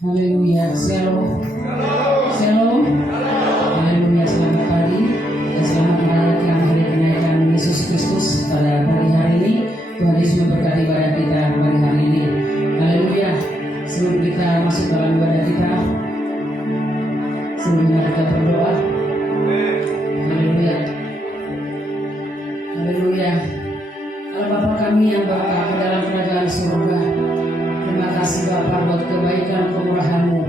Haleluya, shalom. Shalom. Haleluya, selamat pagi dan selamat merayakan hari kenaikan Yesus Kristus pada pagi hari ini. Tuhan Yesus memberkati ibadah kita pada hari ini. Haleluya. Sebelum kita masuk dalam ibadah kita, sebelumnya kita berdoa. Haleluya. Haleluya. Allah Bapa kami yang berkah ke dalam kerajaan surga, terima kasih Bapa buat kebaikan kemurahan-Mu,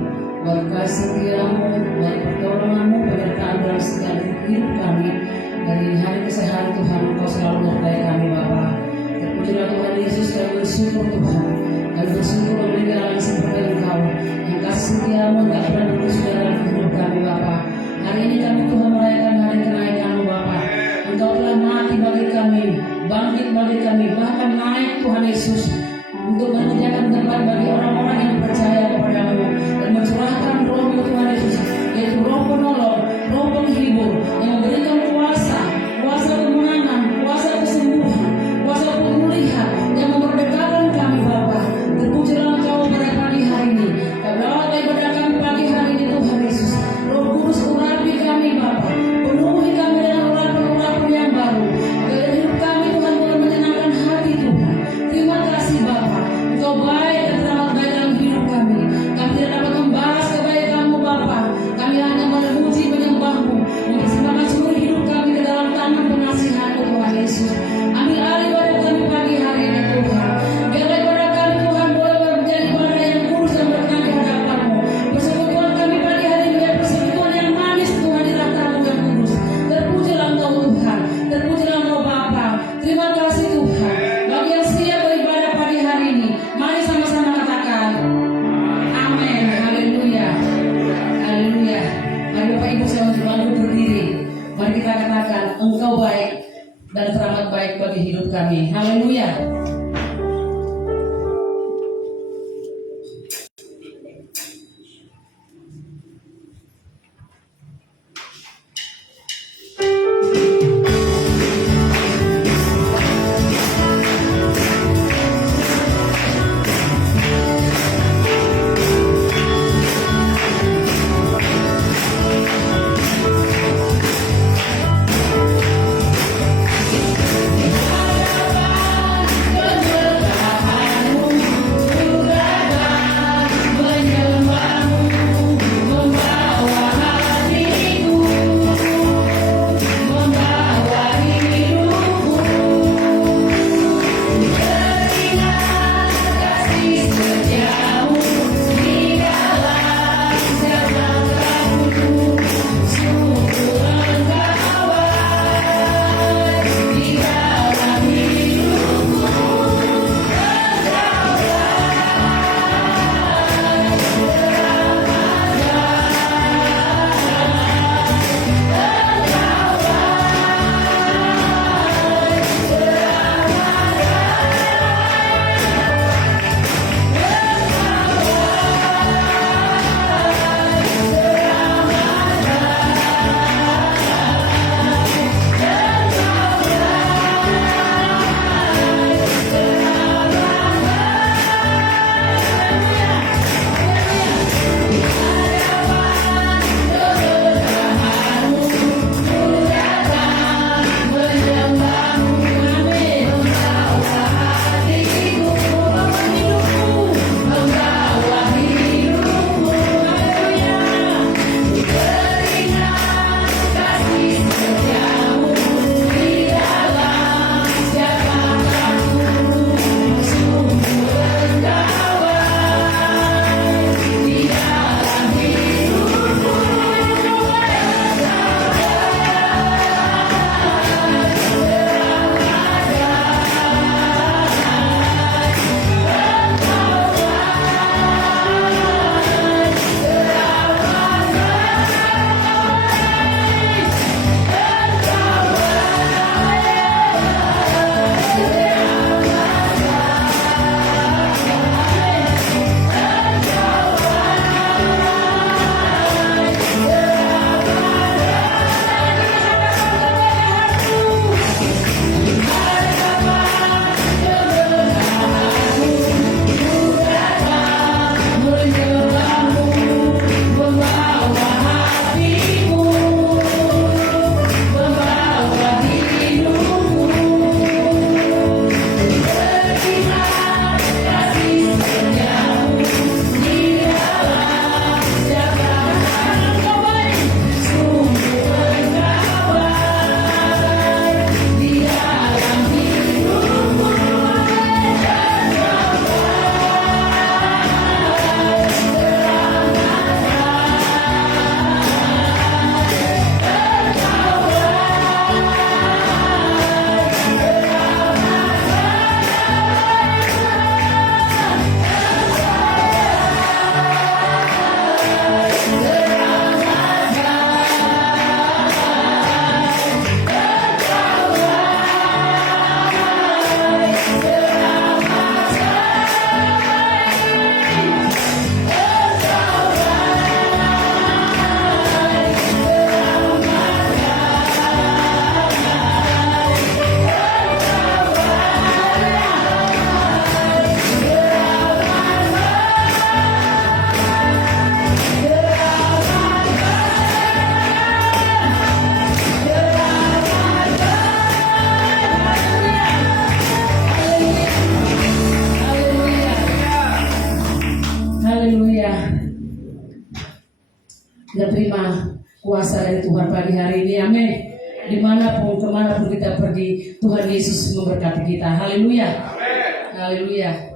buat kasih setiamu, buat pertolongan-Mu, penyertaan dalam setiap hidup kami. Dari hari keseharian Tuhan, Engkau selalu menyertai kami Bapa. Terpujilah Tuhan Yesus, kami bersyukur Tuhan. Kami bersyukur memberi jalan seperti Engkau yang kasih setiamu tak pernah berhenti dalam hidup kami Bapa. Hari ini kami Tuhan merayakan hari kenaikan-Mu Bapa. Engkau telah mati bagi kami, bangkit bagi kami, bahkan naik Tuhan Yesus untuk menyediakan tempat bagi orang-orang yang percaya kepada-Mu dan mencurahkan Roh-Mu Tuhan Yesus, yaitu Roh penolong, Roh penghibur yang memberikan kuasa kemenangan, kuasa kesembuhan, kuasa pemulihan yang memerdekakan kami Bapa. Terpujilah Engkau pada pagi hari ini. Kau ibadah kami pagi hari ini Tuhan Yesus. Roh Kudus urapi kami Bapa, penuhi kami dengan urapan-urapan yang baru. Agar hidup kami Tuhan boleh menyenangkan hati Tuhan. Terima kasih Bapa. Engkau baik dan teramat baik dalam hidup kami. Kami tidak dapat membahas kebaikan-Mu Bapa. Kami hanya memuji menyembah-Mu, mempersembahkan seluruh hidup kami ke dalam tangan pengasihan-Mu Tuhan Yesus. Ambil alih ibadah kami pagi hari ini Tuhan. Biarlah ibadah kami Tuhan boleh menjadi ibadah yang kudus dan berkenan di hadapan-Mu. Persekutuan kami pagi hari ini adalah persekutuan yang manis Tuhan di takhta-Mu yang kudus. Terpujilah Engkau Tuhan, terpujilah Engkau Bapa. Terima kasih Tuhan. Bagi yang siap beribadah pagi hari ini, mari sama-sama katakan amin. Haleluya. Haleluya. Mari Bapak Ibu selalu bangkit berdiri. Mari kita katakan Engkau baik dan teramat baik bagi hidup kami. Haleluya. Haleluya. Kita terima kuasa dari Tuhan pagi hari ini. Amin. Dimanapun kemanapun kita pergi, Tuhan Yesus memberkati kita. Haleluya. Haleluya.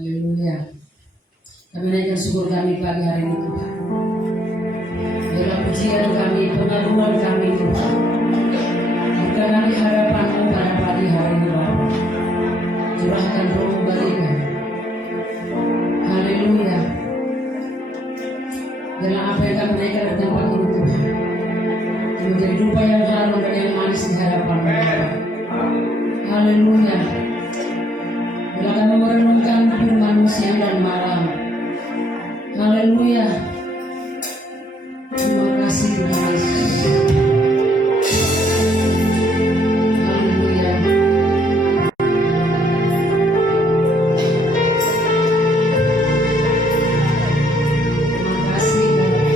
Haleluya. Kami naikkan syukur kami pagi hari ini Tuhan. Dalam pujian kami, pengagungan kami Tuhan. Karena di hadapan-Mu pada pagi hari ini Bapa. Curahkan roh bagi kami. Haleluya. Dalam apa yang kami naikkan di tempat ini Tuhan. Menjadi dupa yang harum dan yang manis di hadapan-Mu. Haleluya. Bila kami merenungkan firman-Mu siang dan malam. Haleluya. Terima kasih Tuhan Yesus. Haleluya. Terima kasih Bapa.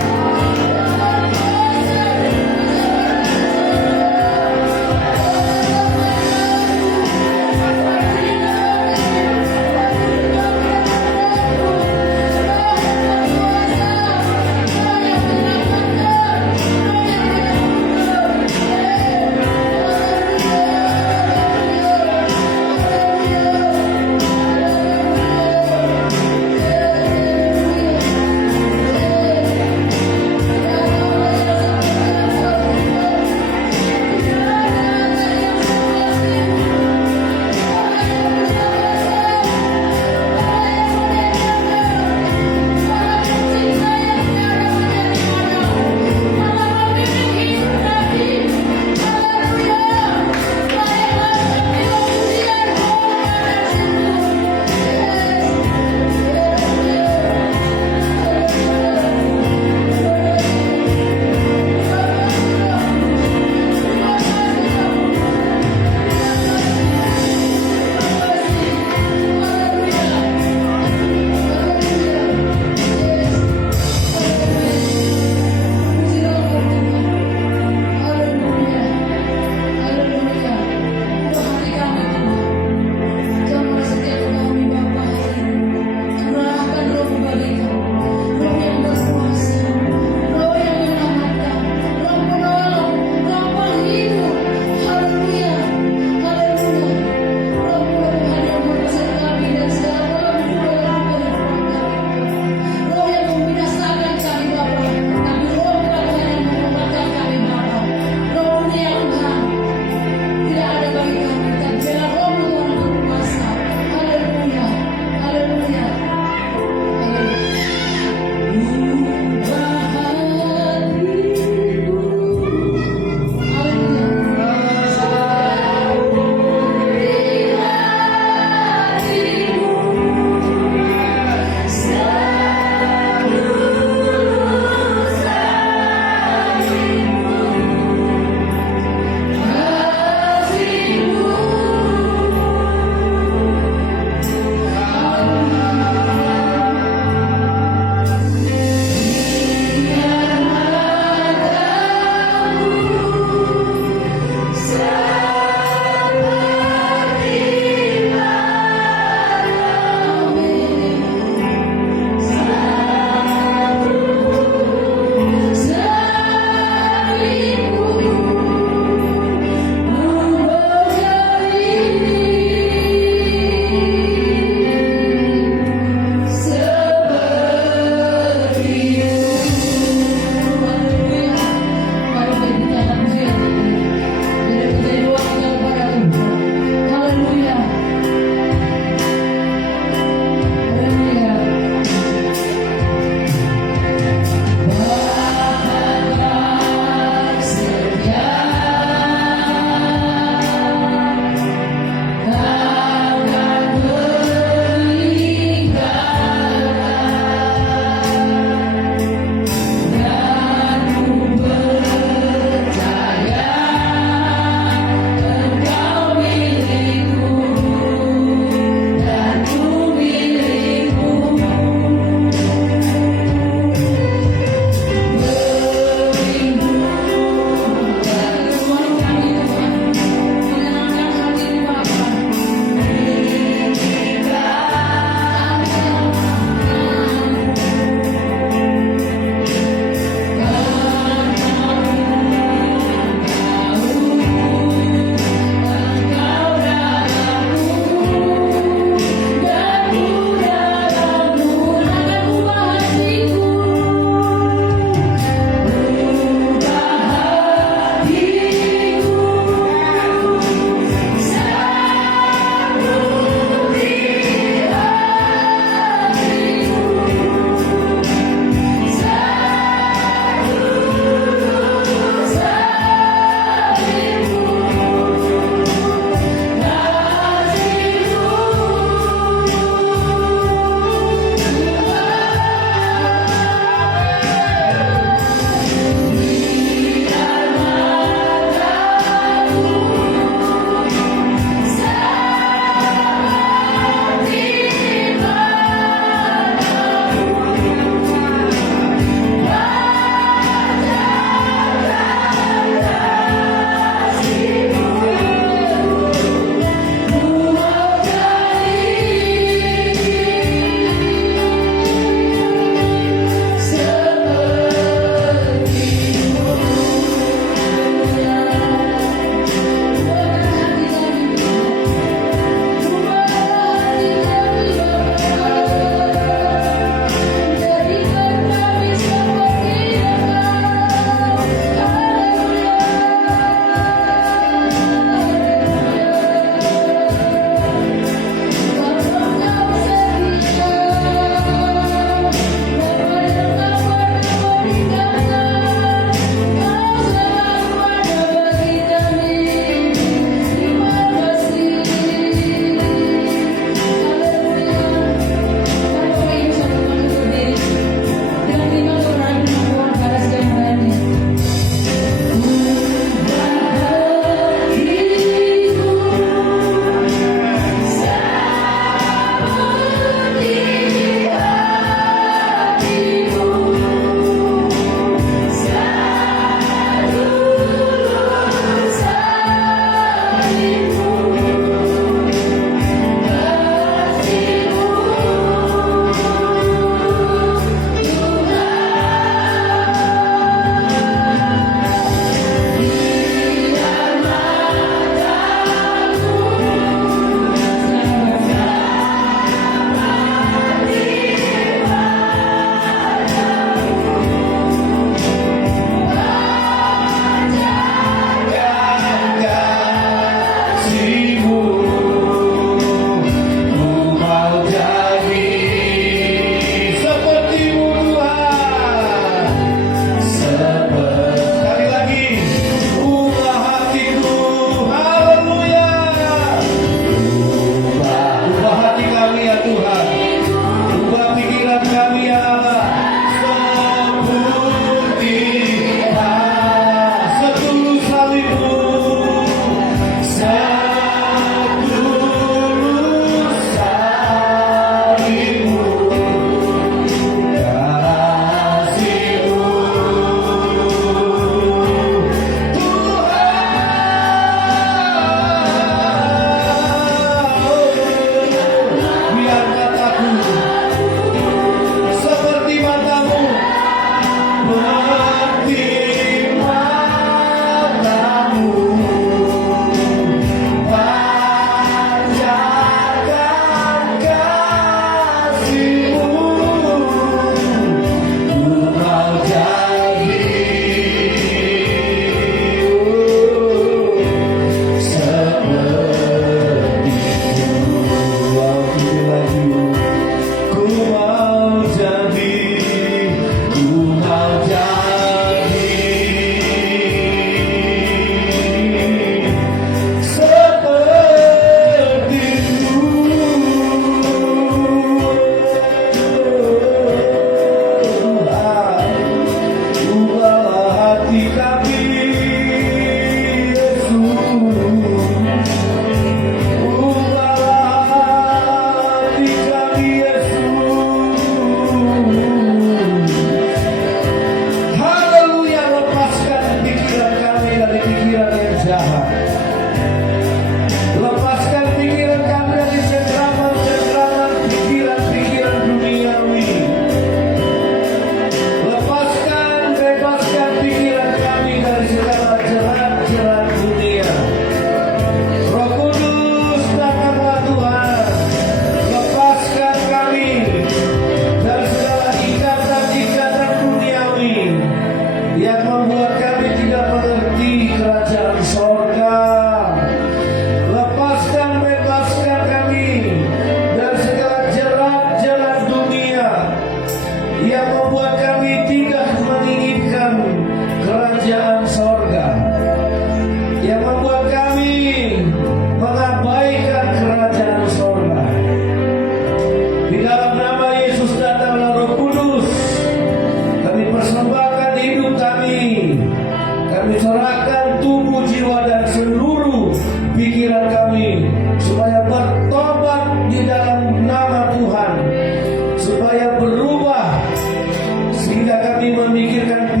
memikirkan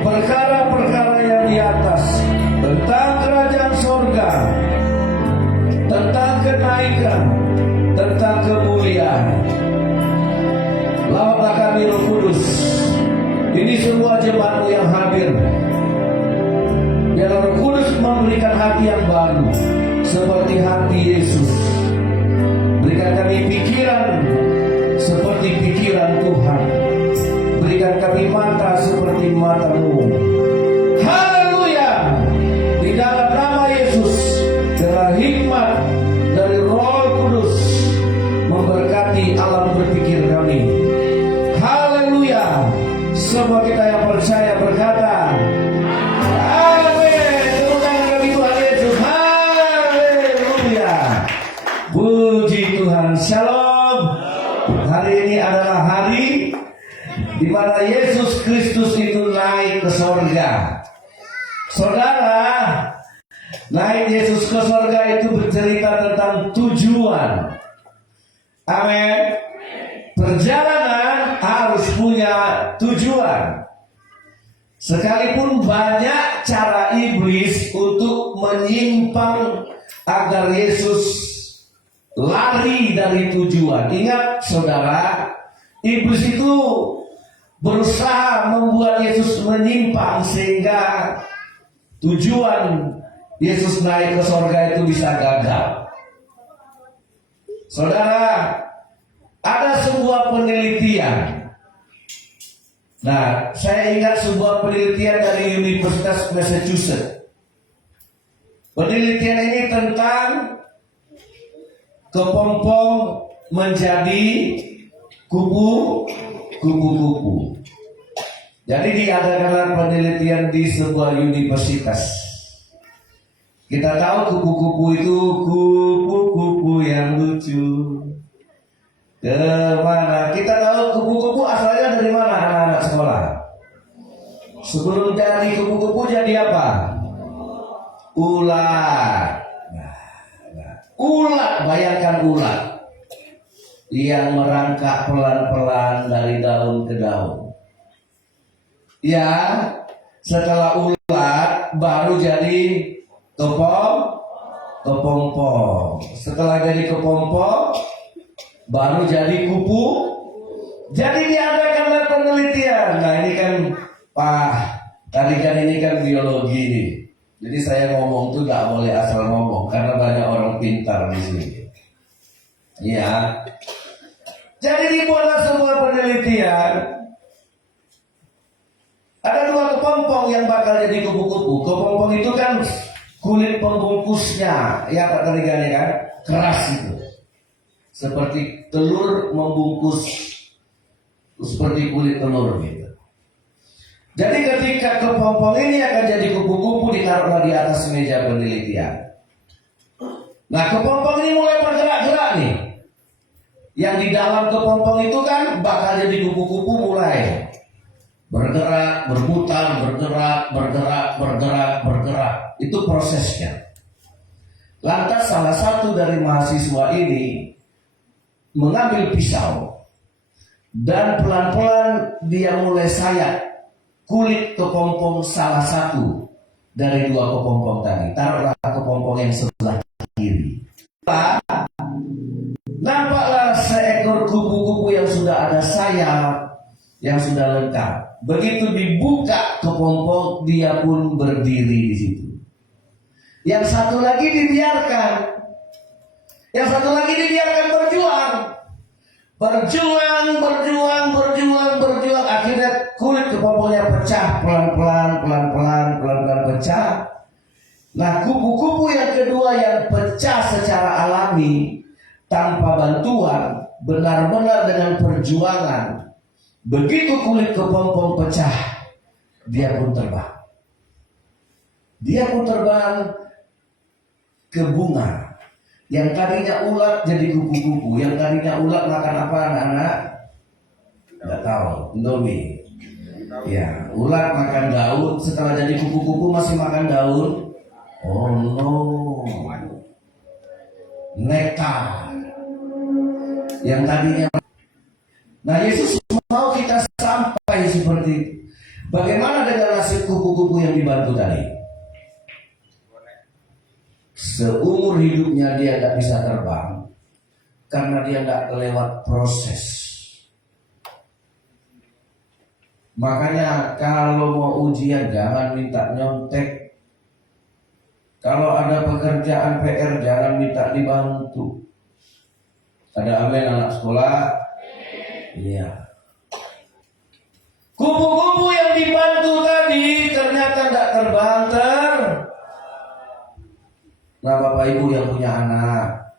perkara-perkara yang di atas, tentang kerajaan sorga, tentang kenaikan, tentang kemuliaan. Lawatlah kami Roh Kudus. Ini semua jemaatmu yang hadir. Biar Roh Kudus memberikan hati yang baru, seperti hati Yesus. Berikan kami pikiran seperti pikiran Tuhan. Berikan kami mata seperti mata-Mu. Haleluya. Di dalam nama Yesus, dengan hikmat dari Roh Kudus, memberkati alam berpikir kami. Haleluya. Semua kita yang percaya berkata amin. Tepuk tangan kami Tuhan Yesus. Haleluya. Puji Tuhan. Shalom. Hari ini adalah hari di mana Yesus Kristus itu naik ke sorga. Saudara, naik Yesus ke sorga itu bercerita tentang tujuan. Amin. Perjalanan harus punya tujuan. Sekalipun banyak cara iblis untuk menyimpang agar Yesus lari dari tujuan. Ingat saudara, iblis itu berusaha membuat Yesus menyimpang sehingga tujuan Yesus naik ke sorga itu bisa gagal. Saudara, ada sebuah penelitian. Nah, saya ingat sebuah penelitian dari Universitas Massachusetts. Penelitian ini tentang kepompong menjadi kupu-kupu. Jadi diadakan penelitian di sebuah universitas. Kita tahu kupu-kupu itu kupu-kupu yang lucu. Kemana? Kita tahu kupu-kupu asalnya dari mana anak-anak sekolah? Sebelum jadi kupu-kupu jadi apa? Ulat. Ulat, bayangkan ulat yang merangkak pelan-pelan dari daun ke daun. Ya, setelah ulat baru jadi kepompong. Setelah jadi kepompong baru jadi kupu. Jadi diadakanlah penelitian. Nah ini kan Pak, tadi kan ini kan biologi nih. Jadi saya ngomong tuh gak boleh asal ngomong karena banyak orang pintar di sini. Ya. Jadi dibuatlah sebuah penelitian. Ada dua kepompong yang bakal jadi kupu-kupu. Kepompong itu kan kulit pembungkusnya, ya Pak Tarigani kan, keras itu. Seperti telur membungkus, seperti kulit telur gitu. Jadi ketika kepompong ini akan jadi kupu-kupu, ditaruhlah di atas meja penelitian. Nah kepompong ini mulai bergerak-gerak nih. Yang di dalam kepompong itu kan bakal jadi kupu-kupu mulai bergerak, berputar, bergerak. Itu prosesnya. Lantas salah satu dari mahasiswa ini mengambil pisau dan pelan-pelan dia mulai sayat kulit kepompong salah satu dari dua kepompong tadi. Taruhlah kepompong yang sebelah kiri. Nampaklah seekor kupu-kupu yang sudah ada sayap, yang sudah lengkap. Begitu dibuka kepompong, dia pun berdiri di situ. Yang satu lagi dibiarkan. Yang satu lagi dibiarkan berjuang. Berjuang. Akhirnya kulit kepompongnya pecah pelan-pelan pecah. Nah, kupu-kupu yang kedua yang pecah secara alami tanpa bantuan, benar-benar dengan perjuangan. Begitu kulit kepompong pecah, dia pun terbang. Dia pun terbang ke bunga. Yang tadinya ulat jadi kupu-kupu. Yang tadinya ulat makan apa anak-anak? Nggak tahu. Indomie. Ya, ulat makan daun. Setelah jadi kupu-kupu masih makan daun. Oh no. Nektar. Yang tadinya. Nah Yesus mau kita sampai seperti Bagaimana dengan nasib kupu-kupu yang dibantu tadi? Seumur hidupnya dia tidak bisa terbang karena dia tidak lewat proses. Makanya kalau mau ujian jangan minta nyontek. Kalau ada pekerjaan PR jangan minta dibantu. Ada amin anak sekolah? Iya. Kupu-kupu yang dibantu tadi ternyata tidak terbang Nah Bapak Ibu yang punya anak,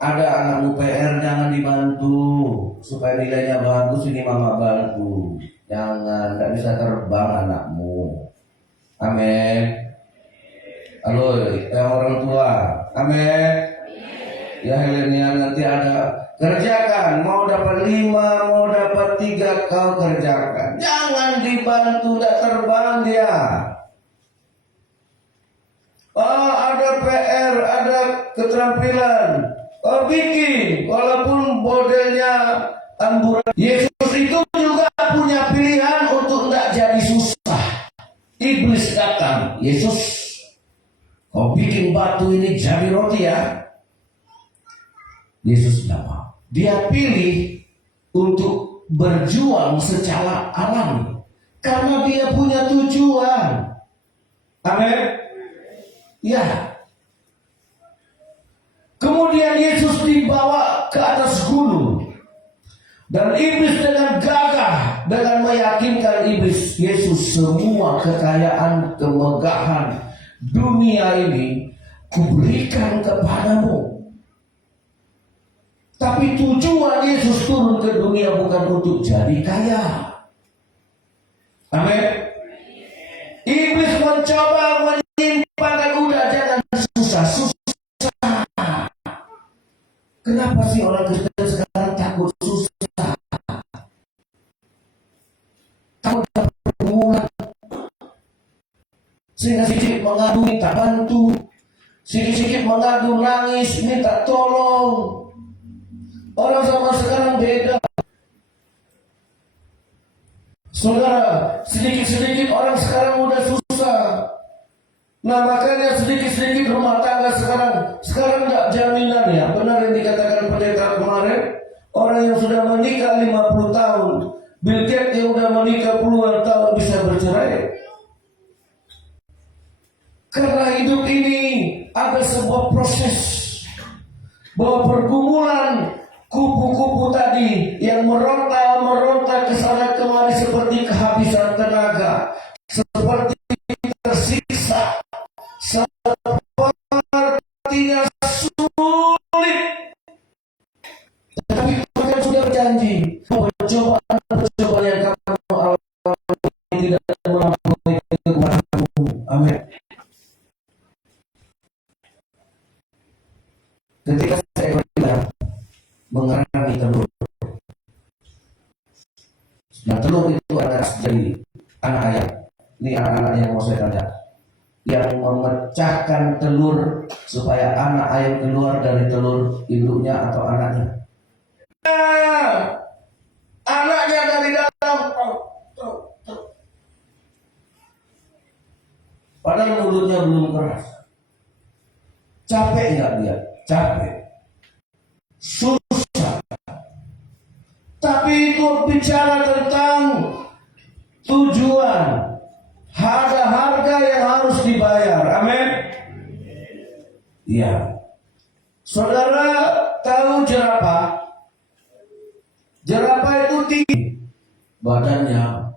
ada anak PR jangan dibantu supaya nilainya bagus, ini mama bantu. Jangan, tidak bisa terbang anakmu. Amin. Halo yang orang tua, amin. Ya Helenia nanti ada kerjakan, mau dapat 5, mau dapat 3 kau kerjakan. Jangan dibantu, tidak terbang dia. Oh ada PR, ada keterampilan. Oh bikin, walaupun modelnya amburan. Yesus itu juga punya pilihan untuk tidak jadi susah. Iblis datang, Yesus, kau bikin batu ini jadi roti ya? Yesus tidak mau. Dia pilih untuk berjuang secara alami karena dia punya tujuan. Amin. Ya. Kemudian Yesus dibawa ke atas gunung dan iblis dengan gagah, dengan meyakinkan iblis, Yesus, semua kekayaan, kemegahan dunia ini kuberikan kepadamu. Tapi tujuan Yesus turun ke dunia bukan untuk jadi kaya. Amin. Iblis mencoba menyimpangkan, udah jangan susah. Kenapa sih orang Kristen sekarang takut susah? Takut pergumulan. Sehingga sedikit mengadu minta bantu, sedikit mengadu nangis minta tolong. Orang sama sekarang beda. Saudara, sedikit-sedikit orang sekarang udah susah. Nah makanya sedikit-sedikit rumah tangga sekarang nggak jaminan ya. Benar yang dikatakan pendeta kemarin, orang yang sudah menikah 50 tahun, Bill Gates yang udah menikah puluhan tahun bisa bercerai. Karena hidup ini ada sebuah proses, bahwa pergumulan kupu-kupu tadi yang meronta ke sana kemari seperti kehabisan tenaga, seperti tersiksa, sepertinya sulit. Tetapi Tuhan sudah berjanji, percobaan yang kamu alami tidak melampaui kekuatanmu. Amin. Ketika saya mengarami telur. Nah telur itu adalah jadi anak ayam. Ini anak-anak yang mau saya tanya, yang memecahkan telur supaya anak ayam keluar dari telur induknya atau anaknya. Anaknya dari dalam. Padahal mulutnya belum keras. Capek nggak dia? Capek. Tapi itu bicara tentang tujuan, ada harga yang harus dibayar. Amin. Iya. Saudara tahu jerapah? Jerapah itu tinggi badannya,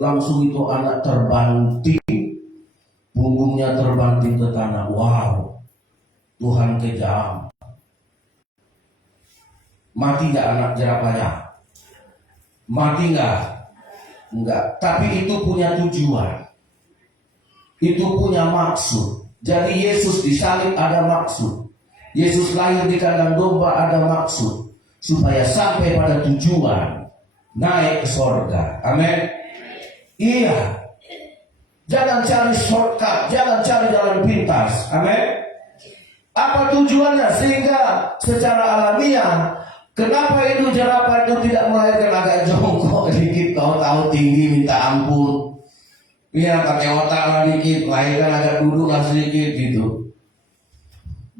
langsung itu anak terbanting, punggungnya terbanting ke tanah. Wow, Tuhan kejam. Mati nggak anak jerapahnya? Mati nggak? Enggak. Tapi itu punya tujuan. Itu punya maksud. Jadi Yesus disalib ada maksud. Yesus lahir di kandang domba ada maksud. Supaya sampai pada tujuan, naik ke sorga. Amin. Iya. Jangan cari shortcut, jangan cari jalan pintas. Amin. Apa tujuannya? Sehingga secara alamiah Kenapa itu jerapah itu tidak melahirkan agak jongkok dikit, kau tahu tinggi minta ampun. Iya pakai otak lah dikit, lahirkan agak duduk lah sedikit gitu.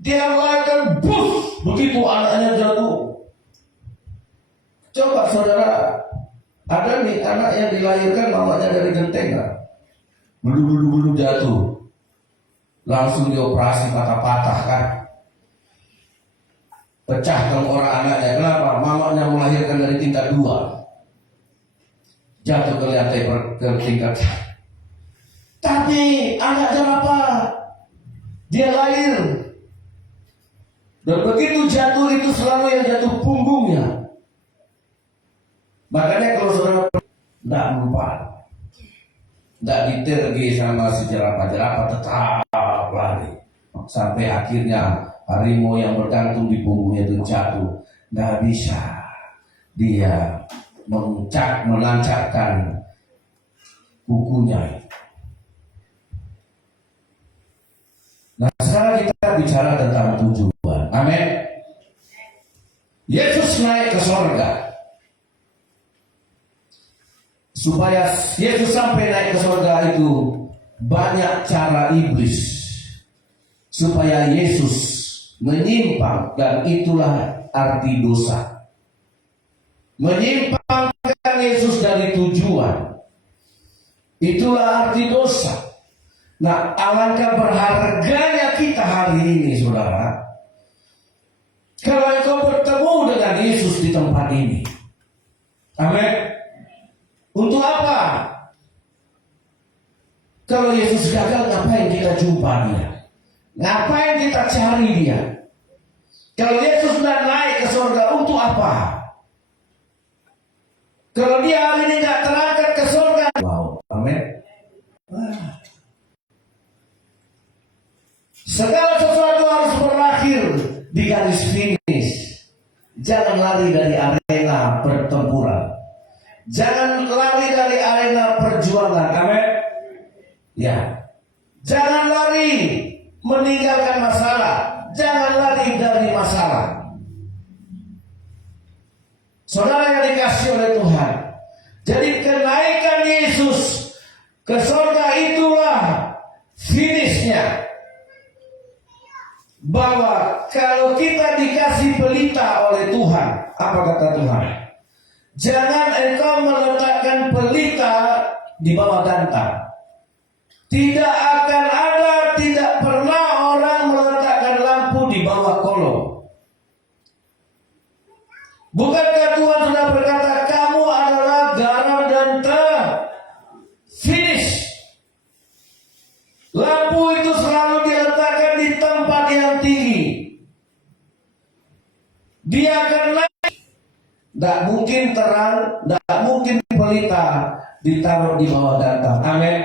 Dia melahirkan bus, begitu anaknya jatuh. Coba saudara, ada nih anak yang dilahirkan mamanya dari genteng nggak? Bulu jatuh, langsung dioperasi patah-patah kan? Pecah tengkorak anaknya. Kenapa? Mamanya melahirkan dari tingkat 2, jatuh ke lantai ke tingkat. Tapi anak jerapah dia lahir dan begitu jatuh itu selalu yang jatuh punggungnya. Makanya kalau saudara tidak mempan, tidak ditergi sama si jerapah tetap lari sampai akhirnya harimau yang bergantung di punggungnya itu jatuh. Tidak bisa dia menancapkan kukunya. Nah sekarang kita bicara tentang tujuan. Amin. Yesus naik ke sorga. Supaya Yesus sampai naik ke sorga itu banyak cara iblis supaya Yesus menyimpang, dan itulah arti dosa. Menyimpangkan Yesus dari tujuan, itulah arti dosa. Nah, alangkah berharganya kita hari ini, saudara, kalau engkau bertemu dengan Yesus di tempat ini. Amin. Untuk apa? Kalau Yesus gagal, ngapain kita jumpa dia? Ngapain kita cari dia? Kalau Yesus sudah naik ke surga, untuk apa? Kalau dia hari ini nggak terangkat ke surga, wow, amin. Segala sesuatu harus berakhir di garis finish. Jangan lari dari arena pertempuran. Jangan lari dari arena perjuangan. Amin. Ya. Jangan lari meninggalkan masalah. Jangan lari dari masalah. Saudara yang dikasihi oleh Tuhan, jadi kenaikan Yesus ke surga itulah finishnya. Bahwa kalau kita dikasih pelita oleh Tuhan, apa kata Tuhan? Jangan engkau meletakkan pelita di bawah dantang. Tidak akan ada, tidak pernah orang meletakkan lampu di bawah kolong. Bukankah Tuhan sudah berkata, kamu adalah garam dan terang? Finish. Lampu itu selalu diletakkan di tempat yang tinggi. Dia akan naik. Tidak mungkin terang, tidak mungkin pelita ditaruh di bawah dantang. Amin.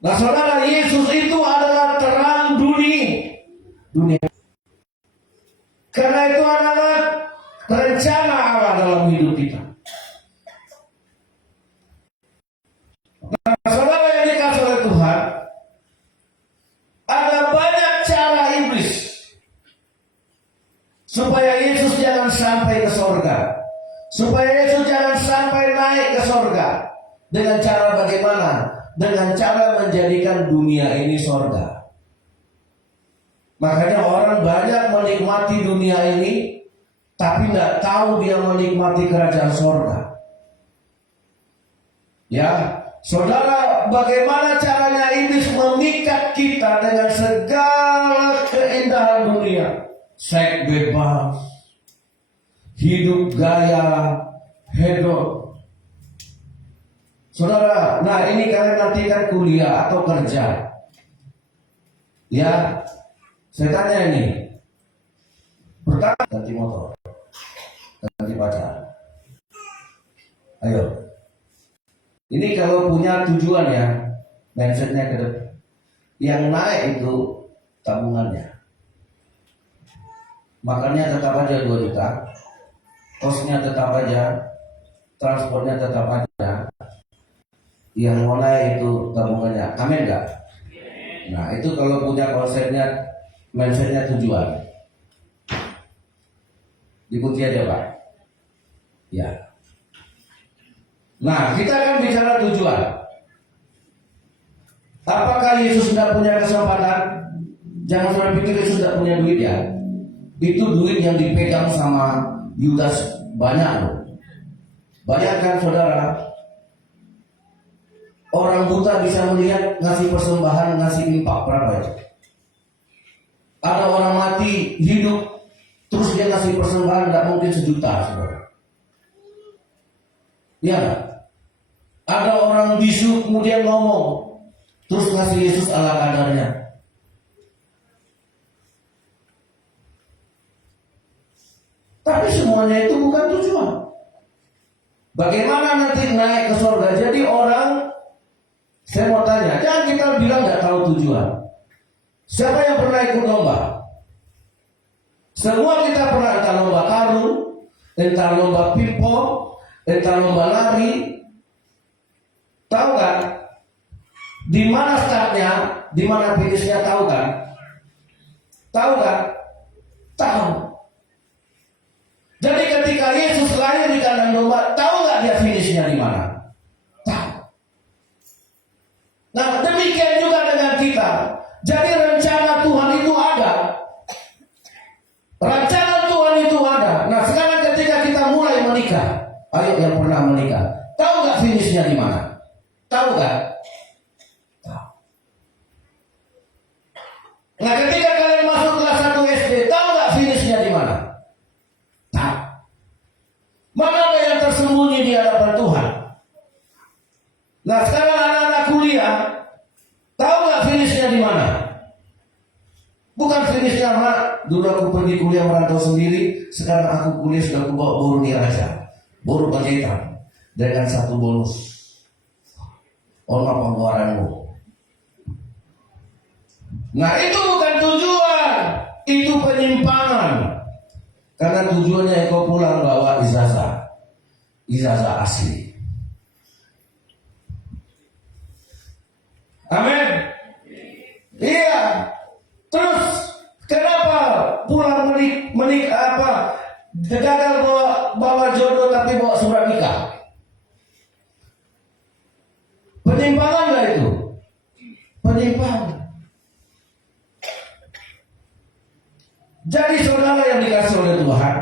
Nah saudara, Yesus itu adalah terang dunia. Karena itu adalah rencana Allah dalam hidup kita. Nah, saudara yang dikasih oleh Tuhan, ada banyak cara iblis supaya Yesus jangan sampai ke surga, supaya Yesus jangan sampai naik ke surga. Dengan cara bagaimana? Dengan cara menjadikan dunia ini surga. Makanya orang banyak menikmati dunia ini, tapi tidak tahu dia menikmati kerajaan surga. Ya, saudara, bagaimana caranya iblis memikat kita dengan segala keindahan dunia? Seks bebas, hidup gaya hedon. Saudara, nah ini kalian nanti kan kuliah atau kerja. Ya, saya tanya ini. Pertama, ganti motor, ganti pacar. Ayo. Ini kalau punya tujuan ya, mindsetnya ke depan. Yang naik itu tabungannya. Makannya tetap aja 2 juta, kosnya tetap aja, transportnya tetap aja. Yang mau naik itu tabungannya. Amin enggak? Nah itu kalau punya konsepnya mindsetnya tujuan. Dikunci aja Pak. Ya. Nah, kita akan bicara tujuan. Apakah Yesus tidak punya kesempatan? Jangan saudara pikir Yesus tidak punya duit ya. Itu duit yang dipegang sama Yudas banyak loh. Bayangkan saudara, orang buta bisa melihat, ngasih persembahan, ngasih impak berapa itu? Ada orang mati hidup, terus dia ngasih persembahan, tidak mungkin 1 juta saudara. Ya, ada orang bisu kemudian ngomong, terus ngasih Yesus ala kadarnya. Tapi semuanya itu bukan tujuan. Bagaimana nanti naik ke surga? Jadi orang, saya mau tanya, jangan kita bilang nggak tahu tujuan. Siapa yang pernah ikut lomba? Semua kita pernah, entah lomba karung, entah lomba pingpong, entah lomba lari. Tahu kan? Di mana startnya, di mana finishnya, tahu kan? Tahu kan? Tahu. Jadi ketika Yesus lahir di kandang domba, tahu nggak dia finishnya di mana? Tahu. Nah, demikian juga dengan kita. Jadi rencana Tuhan itu ada. Rencana Tuhan itu ada. Nah, sekarang ketika kita mulai menikah, ayo yang pernah menikah, tahu nggak finishnya di mana? Tahu nggak? Tahu. Nah, ketika kalian masuk kelas 1 SD, tahu nggak finishnya di mana? Tahu. Mana ada yang tersembunyi di hadapan Tuhan? Nah, sekarang anak-anak kuliah, tahu nggak finishnya di mana? Bukan finishnya, Mak. Dulu aku pergi kuliah merantau sendiri, sekarang aku kuliah sudah aku bawa boru Niraja, boru Panjaitan, dengan 1 bonus. Allah pengeluaranmu. Nah, itu bukan tujuan, itu penyimpangan. Karena tujuannya engkau pulang bawa ijazah asli. Amin. Iya. Terus kenapa pulang menikah apa? Gagal bawa jodoh tapi bawa surat nikah. Penyimpangan nggak itu? Penyimpangan. Jadi saudara yang dikasih oleh Tuhan.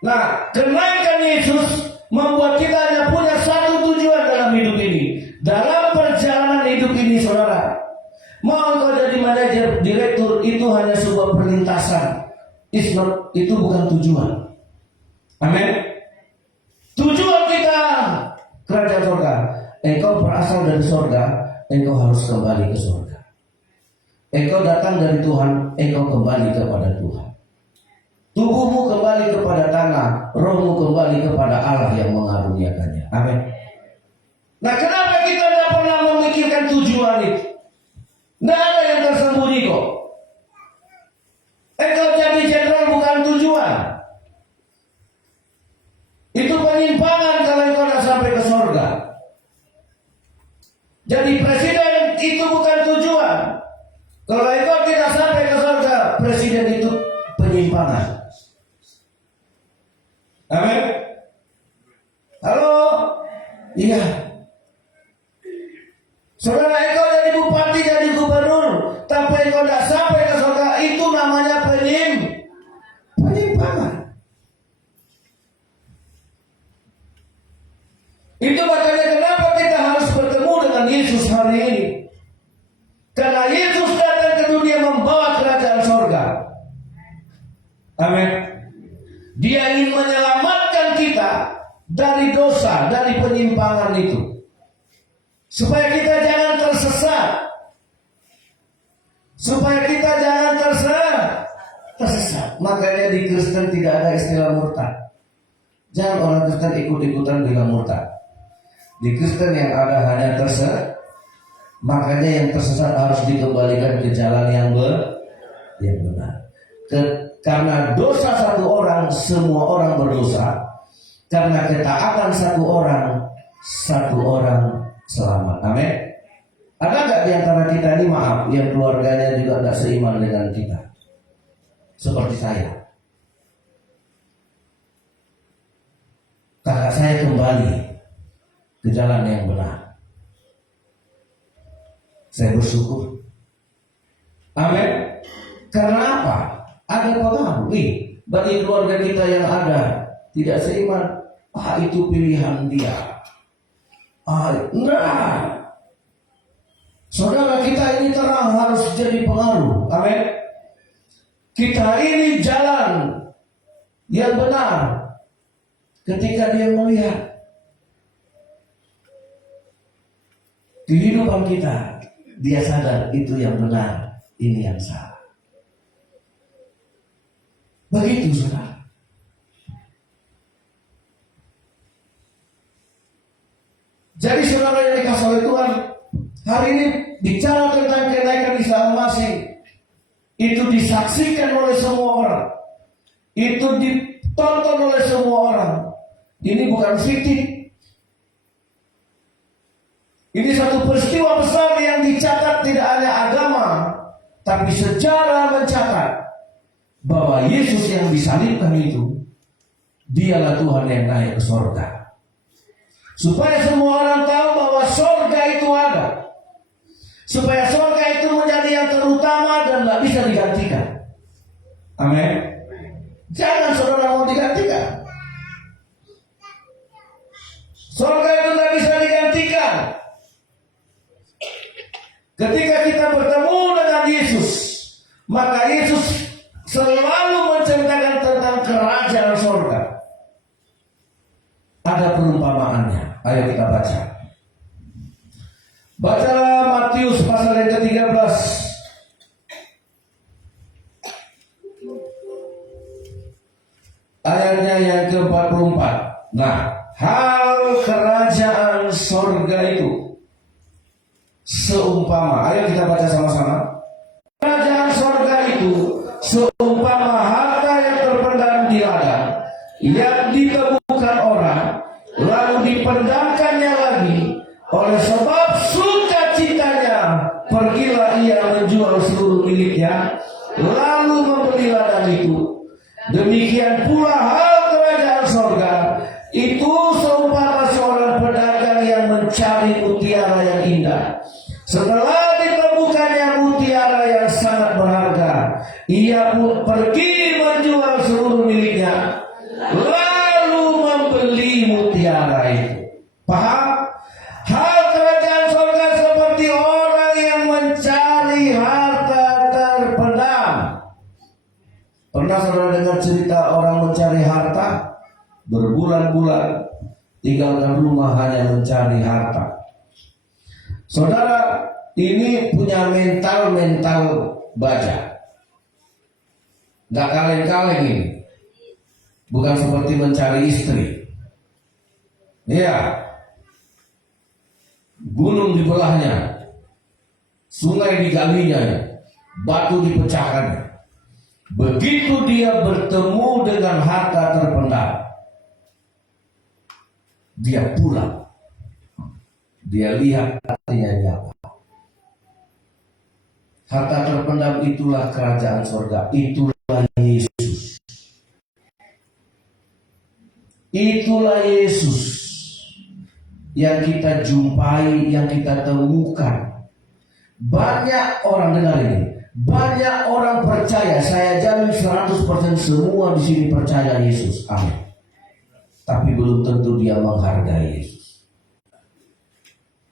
Nah, kenaikan Yesus membuat kita hanya punya satu tujuan dalam hidup ini. Dalam perjalanan hidup ini saudara, mau kau jadi manajer, direktur, itu hanya sebuah perlintasan. Itu bukan tujuan. Amin. Tujuan kita kerajaan surga. Engkau berasal dari surga, engkau harus kembali ke surga. Engkau datang dari Tuhan, engkau kembali kepada Tuhan. Tubuhmu kembali kepada tanah, rohmu kembali kepada Allah yang mengaruniakannya. Amin. Nah, kenapa kita tidak pernah memikirkan tujuan itu? Tidak ada yang tersembunyi kok. Engkau jadi jenderal bukan tujuan. Itu penyimpangan kalau engkau tidak sampai ke surga. Jadi presiden itu bukan tujuan. Kalau engkau tidak sampai ke surga, presiden itu penyimpangan. Amin. Halo? Iya. Saudara, engkau jadi bupati, jadi gubernur, tapi engkau tidak sampai ke surga, itu namanya penyimpangan. Itu makanya kenapa kita harus bertemu dengan Yesus hari ini. Karena Yesus datang ke dunia membawa kerajaan surga. Amin. Dia ingin menyelamatkan kita dari dosa, dari penyimpangan itu. Supaya kita jangan tersesat. Supaya kita jangan tersesat. Makanya di Kristen tidak ada istilah murtad. Jangan orang Kristen ikut-ikutan bilang murtad. Di Kristen yang ada hanya tersesat. Makanya yang tersesat harus dikembalikan ke jalan yang benar. Karena dosa satu orang, semua orang berdosa. Karena ketaatan satu orang selamat. Amin. Ada nggak di antara kita ini, maaf, yang keluarganya juga tidak seiman dengan kita? seperti saya. Kakak saya kembali ke jalan yang benar. Saya bersyukur. Amin. Karena apa? Ada pengaruh. Bagi keluarga kita yang ada tidak seiman, itu pilihan dia. Enggak. Saudara, kita ini terang harus jadi pengaruh. Amin. Kita ini jalan yang benar. Ketika dia melihat kehidupan kita, dia sadar itu yang benar, ini yang salah. Begitu, saudara. Jadi saudara yang dikasih oleh Tuhan, hari ini bicara tentang kenaikan Isa Al-Masih, itu disaksikan oleh semua orang, itu ditonton oleh semua orang. Ini bukan fiktif. Ini satu peristiwa besar yang dicatat tidak hanya agama, tapi sejarah mencatat bahwa Yesus yang disalibkan itu, dialah Tuhan yang naik ke surga. Supaya semua orang tahu bahwa surga itu ada. Supaya surga itu menjadi yang terutama dan tidak bisa digantikan. Amin. Jangan saudara mau digantikan. Surga itu tidak bisa digantikan. Ketika kita bertemu dengan Yesus, maka Yesus selalu menceritakan tentang kerajaan surga. Ada perumpamaannya. Ayo kita baca. Bacalah Matius pasal yang ke-13. Ayatnya yang ke-44. Nah, hal kerajaan surga itu seumpama. Ayo kita baca sama-sama. Kerajaan surga itu seumpama harta yang terpendam di ladang, yang ditemukan orang, lalu dipendamkannya lagi. Oleh sebab sukacitanya, pergilah ia menjual seluruh miliknya, lalu membeli ladang itu. Demikian pula hal kerajaan surga itu seumpama seorang pedagang yang mencari mutiara yang indah. Setelah ditemukannya mutiara yang sangat berharga, ia pun pergi menjual seluruh miliknya, lalu membeli mutiara itu. Paham? Hal kerajaan surga seperti orang yang mencari harta terpendam. Pernah saudara dengar cerita orang mencari harta? Berbulan-bulan tinggalkan rumah hanya mencari harta. Saudara, ini punya mental baja. Gak kaleng-kaleng ini. Bukan seperti mencari istri. Iya. Gunung dibelahnya, sungai digalinya, batu dipecahkannya. Begitu dia bertemu dengan harta terpendam, dia pulang. Dia lihat artinya apa. Harta terpendam itulah kerajaan surga, itulah Yesus. Itulah Yesus yang kita jumpai, yang kita temukan. Banyak orang, dengar ini, banyak orang percaya, saya jamin 100% semua di sini percaya Yesus. Amin. Tapi belum tentu dia menghargai Yesus.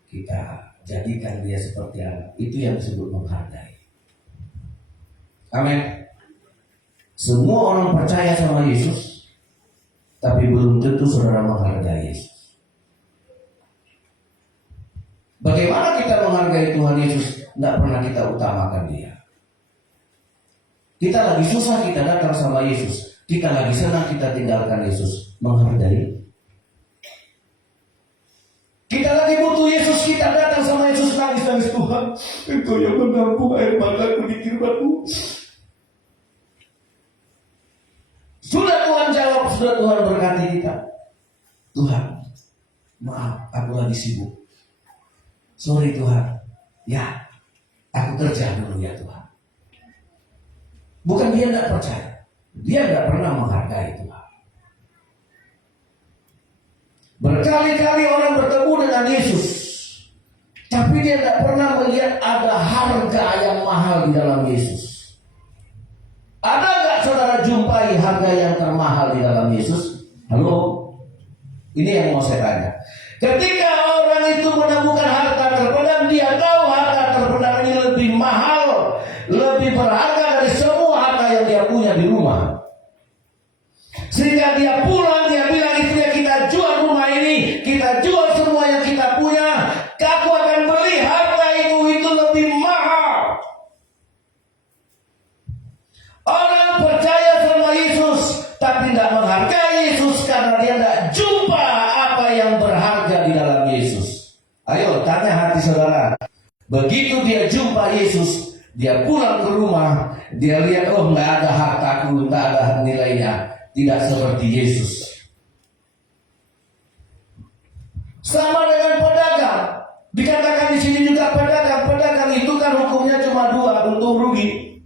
Kita jadikan dia seperti anak, itu yang disebut menghargai. Amin. Semua orang percaya sama Yesus, tapi belum tentu saudara menghargai Yesus. Bagaimana kita menghargai Tuhan Yesus? Tidak pernah kita utamakan dia. Kita lagi susah, kita datang sama Yesus. Kita lagi senang, kita tinggalkan Yesus. Menghargai. Kita lagi butuh Yesus, kita datang sama Yesus, nangis-nangis. Tuhan, Engkau yang menampung air mataku di kirbatmu. Sudah Tuhan jawab, sudah Tuhan berkati kita. Tuhan, maaf, aku lagi sibuk. Sorry Tuhan, ya, aku kerja dulu ya Tuhan. Bukan dia tidak percaya, dia tidak pernah menghargai Tuhan. Berkali-kali orang bertemu dengan Yesus, tapi dia tidak pernah melihat ada harga yang mahal di dalam Yesus. Ada nggak saudara jumpai harga yang termahal di dalam Yesus? Halo? Ini yang mau saya tanya. Ketika orang itu menemukan harta terpendam, dia tahu harta terpendam ini lebih mahal, lebih berharga dari semua harta yang dia punya di rumah. Sehingga dia pulang, dia bilang istrinya, kita jual rumah ini, kita jual semua yang kita punya, aku akan beli harta itu lebih mahal. Orang percaya sama Yesus, tapi tidak menghargai Yesus karena dia tidak jumpa apa yang berharga di dalam Yesus. Ayo tanya hati saudara. Begitu dia jumpa Yesus, dia pulang ke rumah, dia lihat, oh nggak ada hartaku, nggak ada nilainya. Tidak seperti Yesus. Sama dengan pedagang. Dikatakan di sini juga pedagang. Pedagang itu kan hukumnya cuma dua, untung rugi.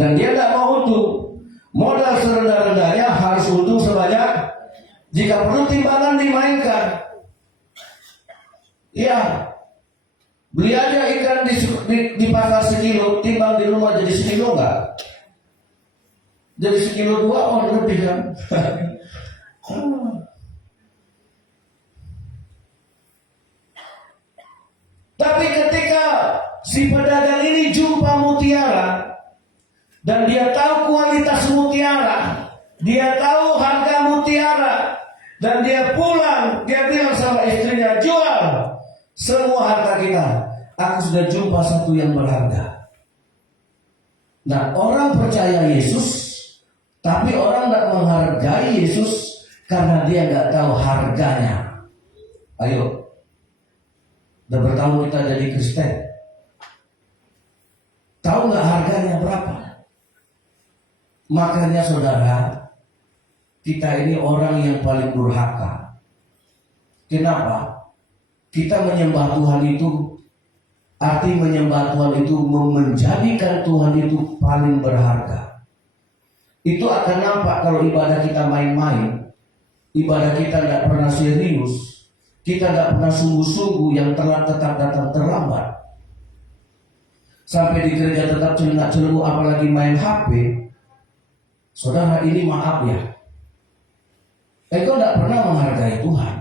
Dan dia tidak mau untung. Modal serendah-rendahnya harus untung sebanyak. Jika perlu timbangan dimainkan. Ya, beli aja ikan di pasar sekilo, timbang di rumah jadi sekilo enggak? Jadi sekilo 2 on lebih kan? Tapi ketika si pedagang ini jumpa mutiara dan dia tahu kualitas mutiara, dia tahu harga mutiara, dan dia pulang, dia bilang sama istrinya, jual semua harta kita, aku sudah jumpa satu yang berharga. Nah, orang percaya Yesus, tapi orang tidak menghargai Yesus karena dia nggak tahu harganya. Ayo, udah bertahun kita jadi Kristen, tahu nggak harganya berapa? Makanya saudara, kita ini orang yang paling durhaka. Kenapa? Kita menyembah Tuhan itu, arti menyembah Tuhan itu menjadikan Tuhan itu paling berharga. Itu akan nampak kalau ibadah kita main-main, ibadah kita tidak pernah serius, kita tidak pernah sungguh-sungguh, yang telat tetap datang terlambat. Sampai di gereja tetap celengak-celenguk, apalagi main HP. Saudara, ini maaf ya, engkau tidak pernah menghargai Tuhan.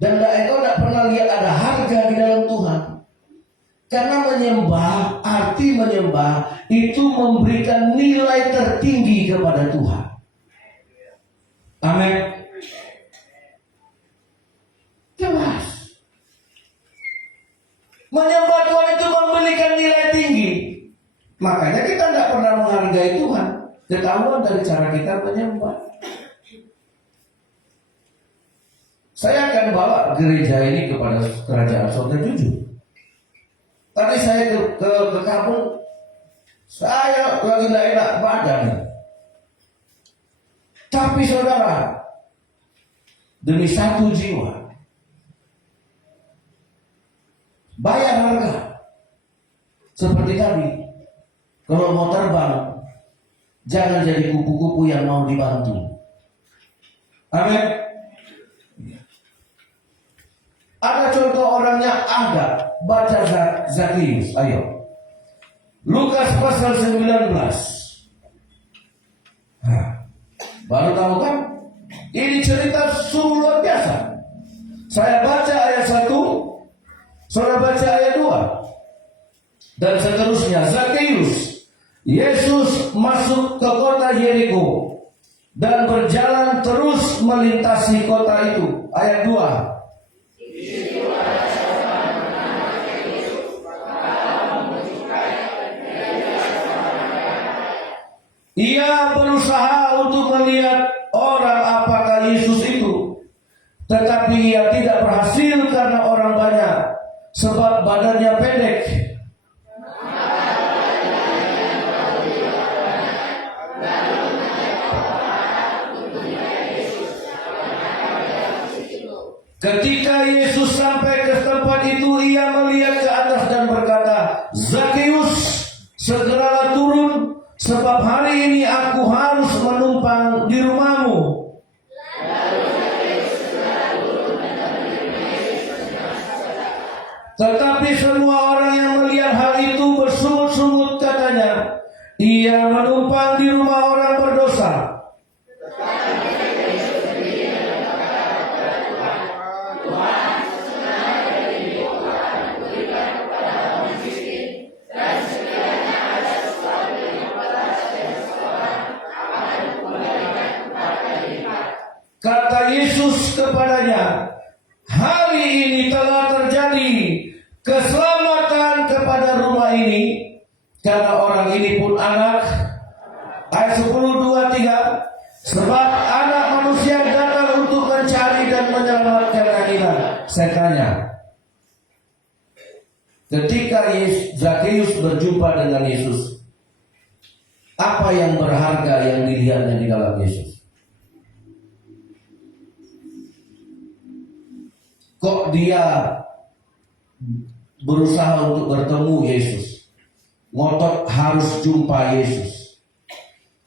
Dan engkau tidak pernah lihat ada harga di dalam Tuhan. Karena menyembah, arti menyembah itu memberikan nilai tertinggi kepada Tuhan. Amin. Jelas. Menyembah Tuhan itu memberikan nilai tinggi. Makanya kita tidak pernah menghargai Tuhan. Ketahuan dari cara kita menyembah. Saya akan bawa gereja ini kepada kerajaan surga jujur. Tadi saya ke kampung, saya lagi tidak enak badan. Tapi saudara, demi satu jiwa, bayar harga. Seperti tadi, kalau mau terbang, jangan jadi kupu-kupu yang mau dibantu. Amin. Ada contoh orangnya, ada. Baca Zakheus, ayo. Lukas pasal 19. Baru tahu kan? Ini cerita sungguh luar biasa. Saya baca ayat 1, saudara baca ayat 2, dan seterusnya. Zakheus, Yesus masuk ke kota Yeriko dan berjalan terus melintasi kota itu. Ayat 2. Ia berusaha untuk melihat orang apakah Yesus itu, tetapi ia tidak berhasil karena orang banyak, sebab badannya pendek. Ketika Yesus sampai ke tempat itu, ia melihat ke atas dan berkata, Zakheus, segeralah turun, sebab hari ini aku harus menumpang di rumahmu. Tetapi semua orang yang melihat hal itu bersungut-sungut katanya, ia menumpang di rumah orang berdosa. Kata Yesus kepadanya, hari ini telah terjadi keselamatan kepada rumah ini, karena orang ini pun anak. Ayat 10:23, sebab anak manusia datang untuk mencari dan menyelamatkan yang hilang. Saya tanya, ketika Zakheus berjumpa dengan Yesus, apa yang berharga yang dilihatnya di dalam Yesus? Kok dia berusaha untuk bertemu Yesus, ngotot harus jumpa Yesus,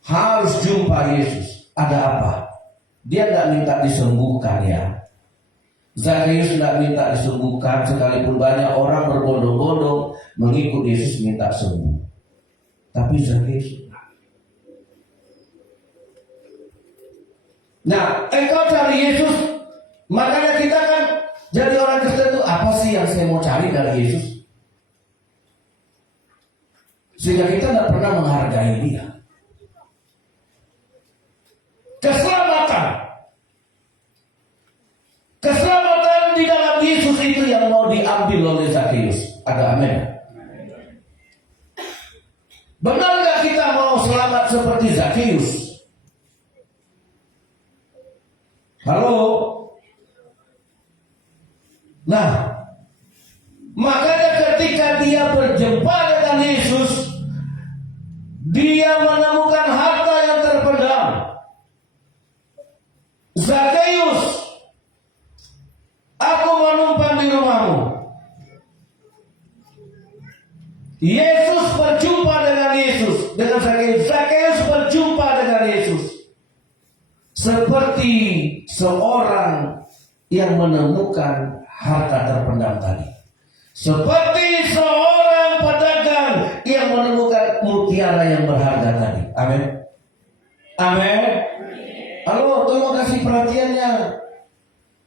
harus jumpa Yesus? Ada apa? Dia tidak minta disembuhkan ya. Zakheus tidak minta disembuhkan, sekalipun banyak orang berbondong-bondong mengikut Yesus minta sembuh. Tapi Zakheus, nah, engkau cari Yesus, makanya kita kan jadi orang Kristen itu, apa sih yang saya mau cari dari Yesus? Sehingga kita tidak pernah menghargai dia. Keselamatan di dalam Yesus itu yang mau diambil oleh Zakheus. Ada amin? Benar gak kita mau selamat seperti Zakheus? Halo? Nah, makanya ketika dia berjumpa dengan Yesus, dia menemukan harta yang terpendam. Zakheus, aku menumpang di rumahmu. Yesus berjumpa dengan Yesus, dengan Zakheus. Zakheus berjumpa dengan Yesus seperti seorang yang menemukan harta terpendam tadi, seperti seorang pedagang yang menemukan mutiara yang berharga tadi. Amin. Amin. Halo, tolong kasih perhatiannya,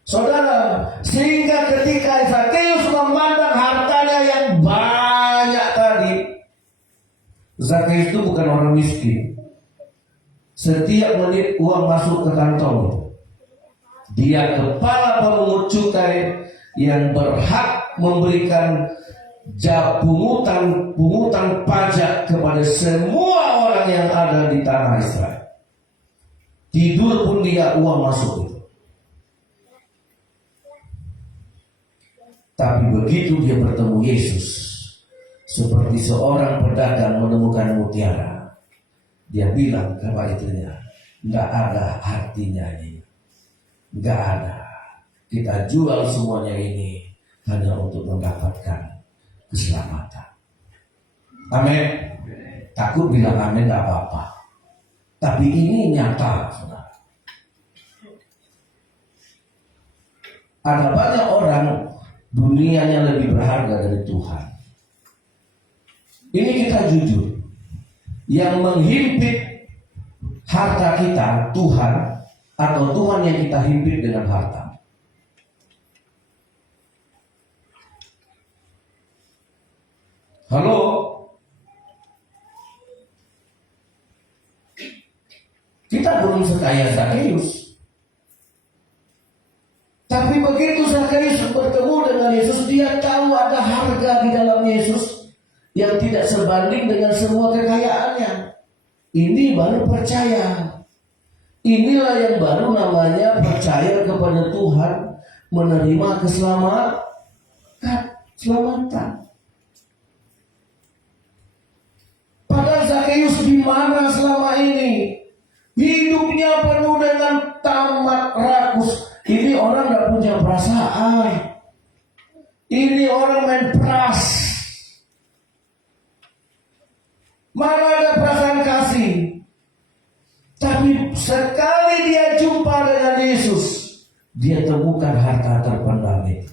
saudara. Sehingga ketika Zakheus memandang hartanya yang banyak tadi, Zakheus itu bukan orang miskin. Setiap menit uang masuk ke kantong. Dia kepala pemungut cukai yang berhak memberikan pungutan pajak kepada semua orang yang ada di tanah Israel. Tidur pun dia uang masuk itu. Tapi begitu dia bertemu Yesus, seperti seorang pedagang menemukan mutiara, dia bilang kepada istrinya, nggak ada artinya ini, nggak ada. Kita jual semuanya ini hanya untuk mendapatkan keselamatan. Amin. Takut bilang amin nggak apa-apa. Tapi ini nyata, saudara. Ada banyak orang dunianya lebih berharga dari Tuhan. Ini kita jujur. Yang menghimpit harta kita Tuhan, atau Tuhan yang kita himpit dengan harta. Halo? Kita belum sekaya Zakheus. Tapi begitu Zakheus bertemu dengan Yesus, dia tahu ada harga di dalam Yesus yang tidak sebanding dengan semua kekayaannya. Ini baru percaya. Inilah yang baru namanya percaya kepada Tuhan, menerima keselamatan. Padahal Zakheus di mana selama ini? Hidupnya penuh dengan tamak rakus. Ini orang gak punya perasaan. Ini orang main peras. Mana ada perasaan kasih. Tapi sekali dia jumpa dengan Yesus, dia temukan harta terpendam itu.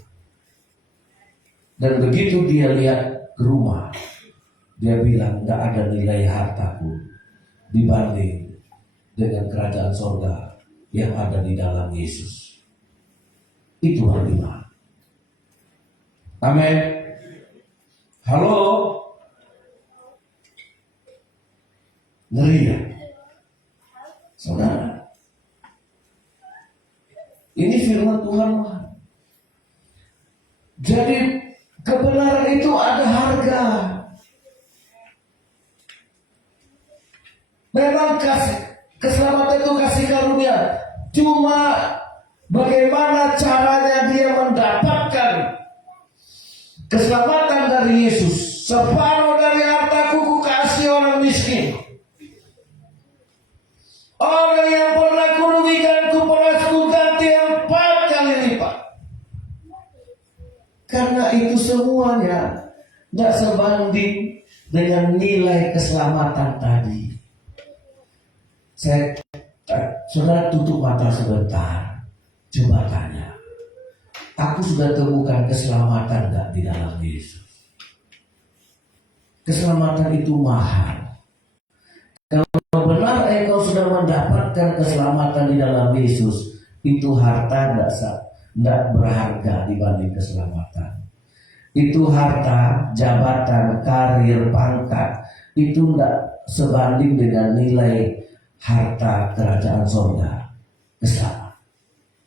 Dan begitu dia lihat ke rumah, dia bilang, tidak ada nilai hartaku dibanding dengan kerajaan sorga yang ada di dalam Yesus. Itu beriman. Amin. Halo. Ngeri ya? Saudara, ini firman Tuhan. Jadi kebenaran itu ada harga. Memang keselamatan itu kasih karunia. Cuma bagaimana caranya dia mendapatkan keselamatan dari Yesus. Separuh dari hartaku ku kasih orang miskin. Orang yang pernah kurugikan, ku balas ku ganti 4 kali lipat. Karena itu semuanya tidak sebanding dengan nilai keselamatan tadi. Saudara tutup mata sebentar, coba tanya, aku sudah temukan keselamatan gak di dalam Yesus? Keselamatan itu mahal. Kalau benar engkau sudah mendapatkan keselamatan di dalam Yesus, itu harta tidak berharga dibanding keselamatan. Itu harta, jabatan, karir, pangkat, itu tidak sebanding dengan nilai harta kerajaan sorga. Keselamatan.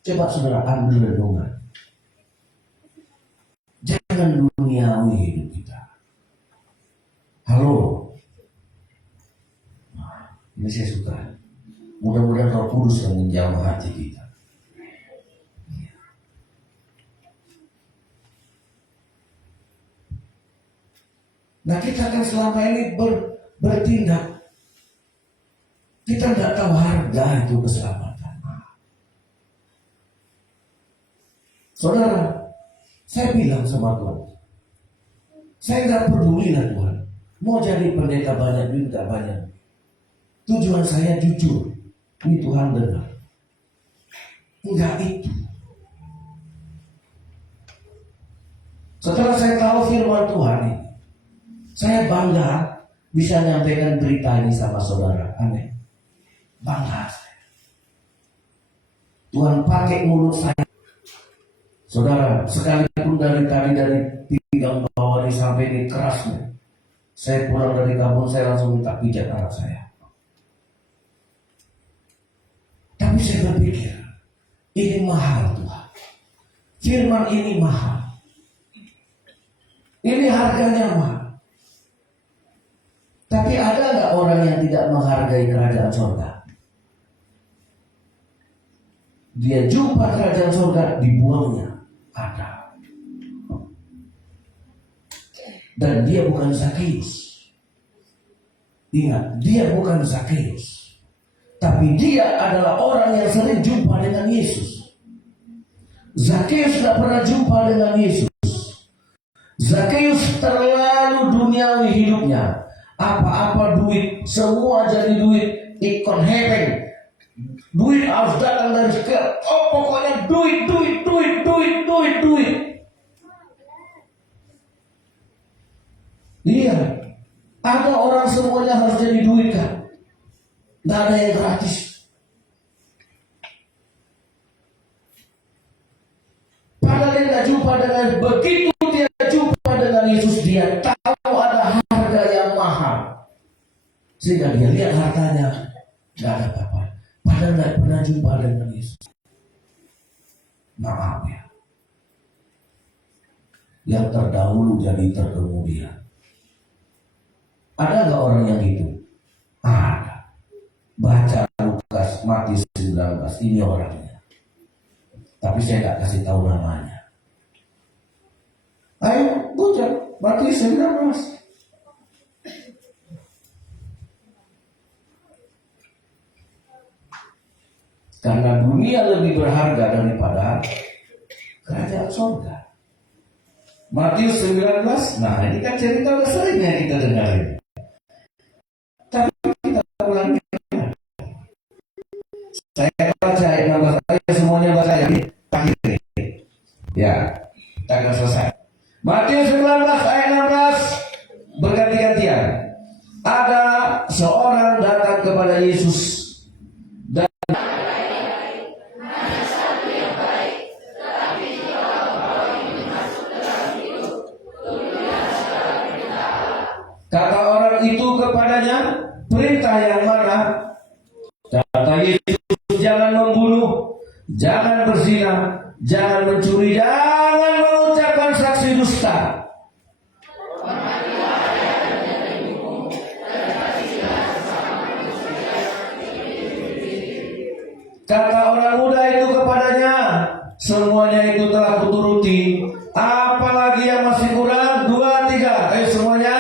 Coba saudara ambil renungan. Jangan duniawi hidup kita. Halo. Ini saya suka. Mudah-mudahan Roh Kudus yang menjamah hati kita. Nah, kita kan selama ini bertindak. Kita nggak tahu harga itu keselamatan. Saudara, saya bilang sama Tuhan, saya nggak peduli lah Tuhan. Mau jadi pendeta banyak duit nggak banyak. Tujuan saya jujur. Ini Tuhan dengar. Enggak itu. Setelah saya tahu firman Tuhan ini, saya bangga bisa menyampaikan berita ini sama saudara. Amin. Bangga saya. Tuhan pakai mulut saya. Saudara, sekalipun dari pinggang bawah ini sampai ini kerasnya. Saya pulang dari kampung, saya langsung minta pijat anak saya. Tapi saya berpikir, ini mahal Tuhan. Firman ini mahal. Ini harganya mahal. Tapi ada nggak orang yang tidak menghargai kerajaan surga? Dia jumpa kerajaan surga, dibuangnya. Ada. Dan dia bukan Zakheus. Ingat, dia bukan Zakheus. Tapi dia adalah orang yang sering jumpa dengan Yesus. Zakheus tidak pernah jumpa dengan Yesus. Zakheus terlalu duniawi hidupnya. Apa-apa duit, semua jadi duit, ikon heaven. Duit harus datang dari sekian. Oh, pokoknya duit. Iya, ada orang semuanya harus jadi duit kan. Tidak ada yang gratis. Padahal dia tidak jumpa dengan, begitu dia jumpa dengan Yesus, dia tahu ada harga yang mahal. Sehingga dia lihat hartanya, tidak ada apa-apa. Padahal tidak pernah jumpa dengan Yesus. Maaf ya. Yang terdahulu jadi terkemudian. Ada nggak orang yang gitu? Ada. Baca Lukas, Matius 19, ini orangnya. Tapi saya nggak kasih tahu namanya. Ayo, baca Matius 19. Karena dunia lebih berharga daripada kerajaan surga. Matius 19, nah ini kan cerita udah sering yang kita dengarin. Saya baca ayat 16, ayo semuanya baca ya. Akhir. Ya, kita akan selesai. Matius 19 ayat 16 berganti-gantian. Ada seorang datang kepada Yesus dan kata orang itu kepadanya, perintah yang mana? Kata Yesus, jangan membunuh, jangan berzina, jangan mencuri, jangan mengucapkan saksi dusta. Kata orang muda itu kepadanya, semuanya itu telah kuturuti, apalagi yang masih kurang? 2, 3, ayo semuanya.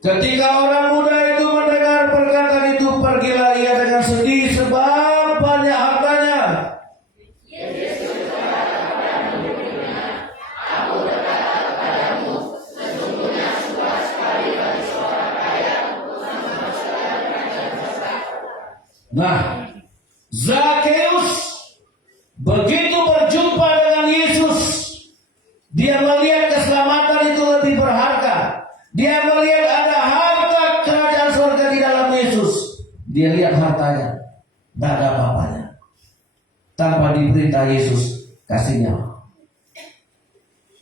Ketika orang muda itu mendengar perkataan itu, pergilah ia dengan sedih sebab banyak hartanya. Nah, Zakheus begitu berjumpa dengan Yesus, dia melihat keselamatan itu lebih berharga. Dia melihat ada harta kerajaan surga di dalam Yesus. Dia lihat hartanya, tidak ada apa-apanya. Tanpa diperintah Yesus, kasih nyawa.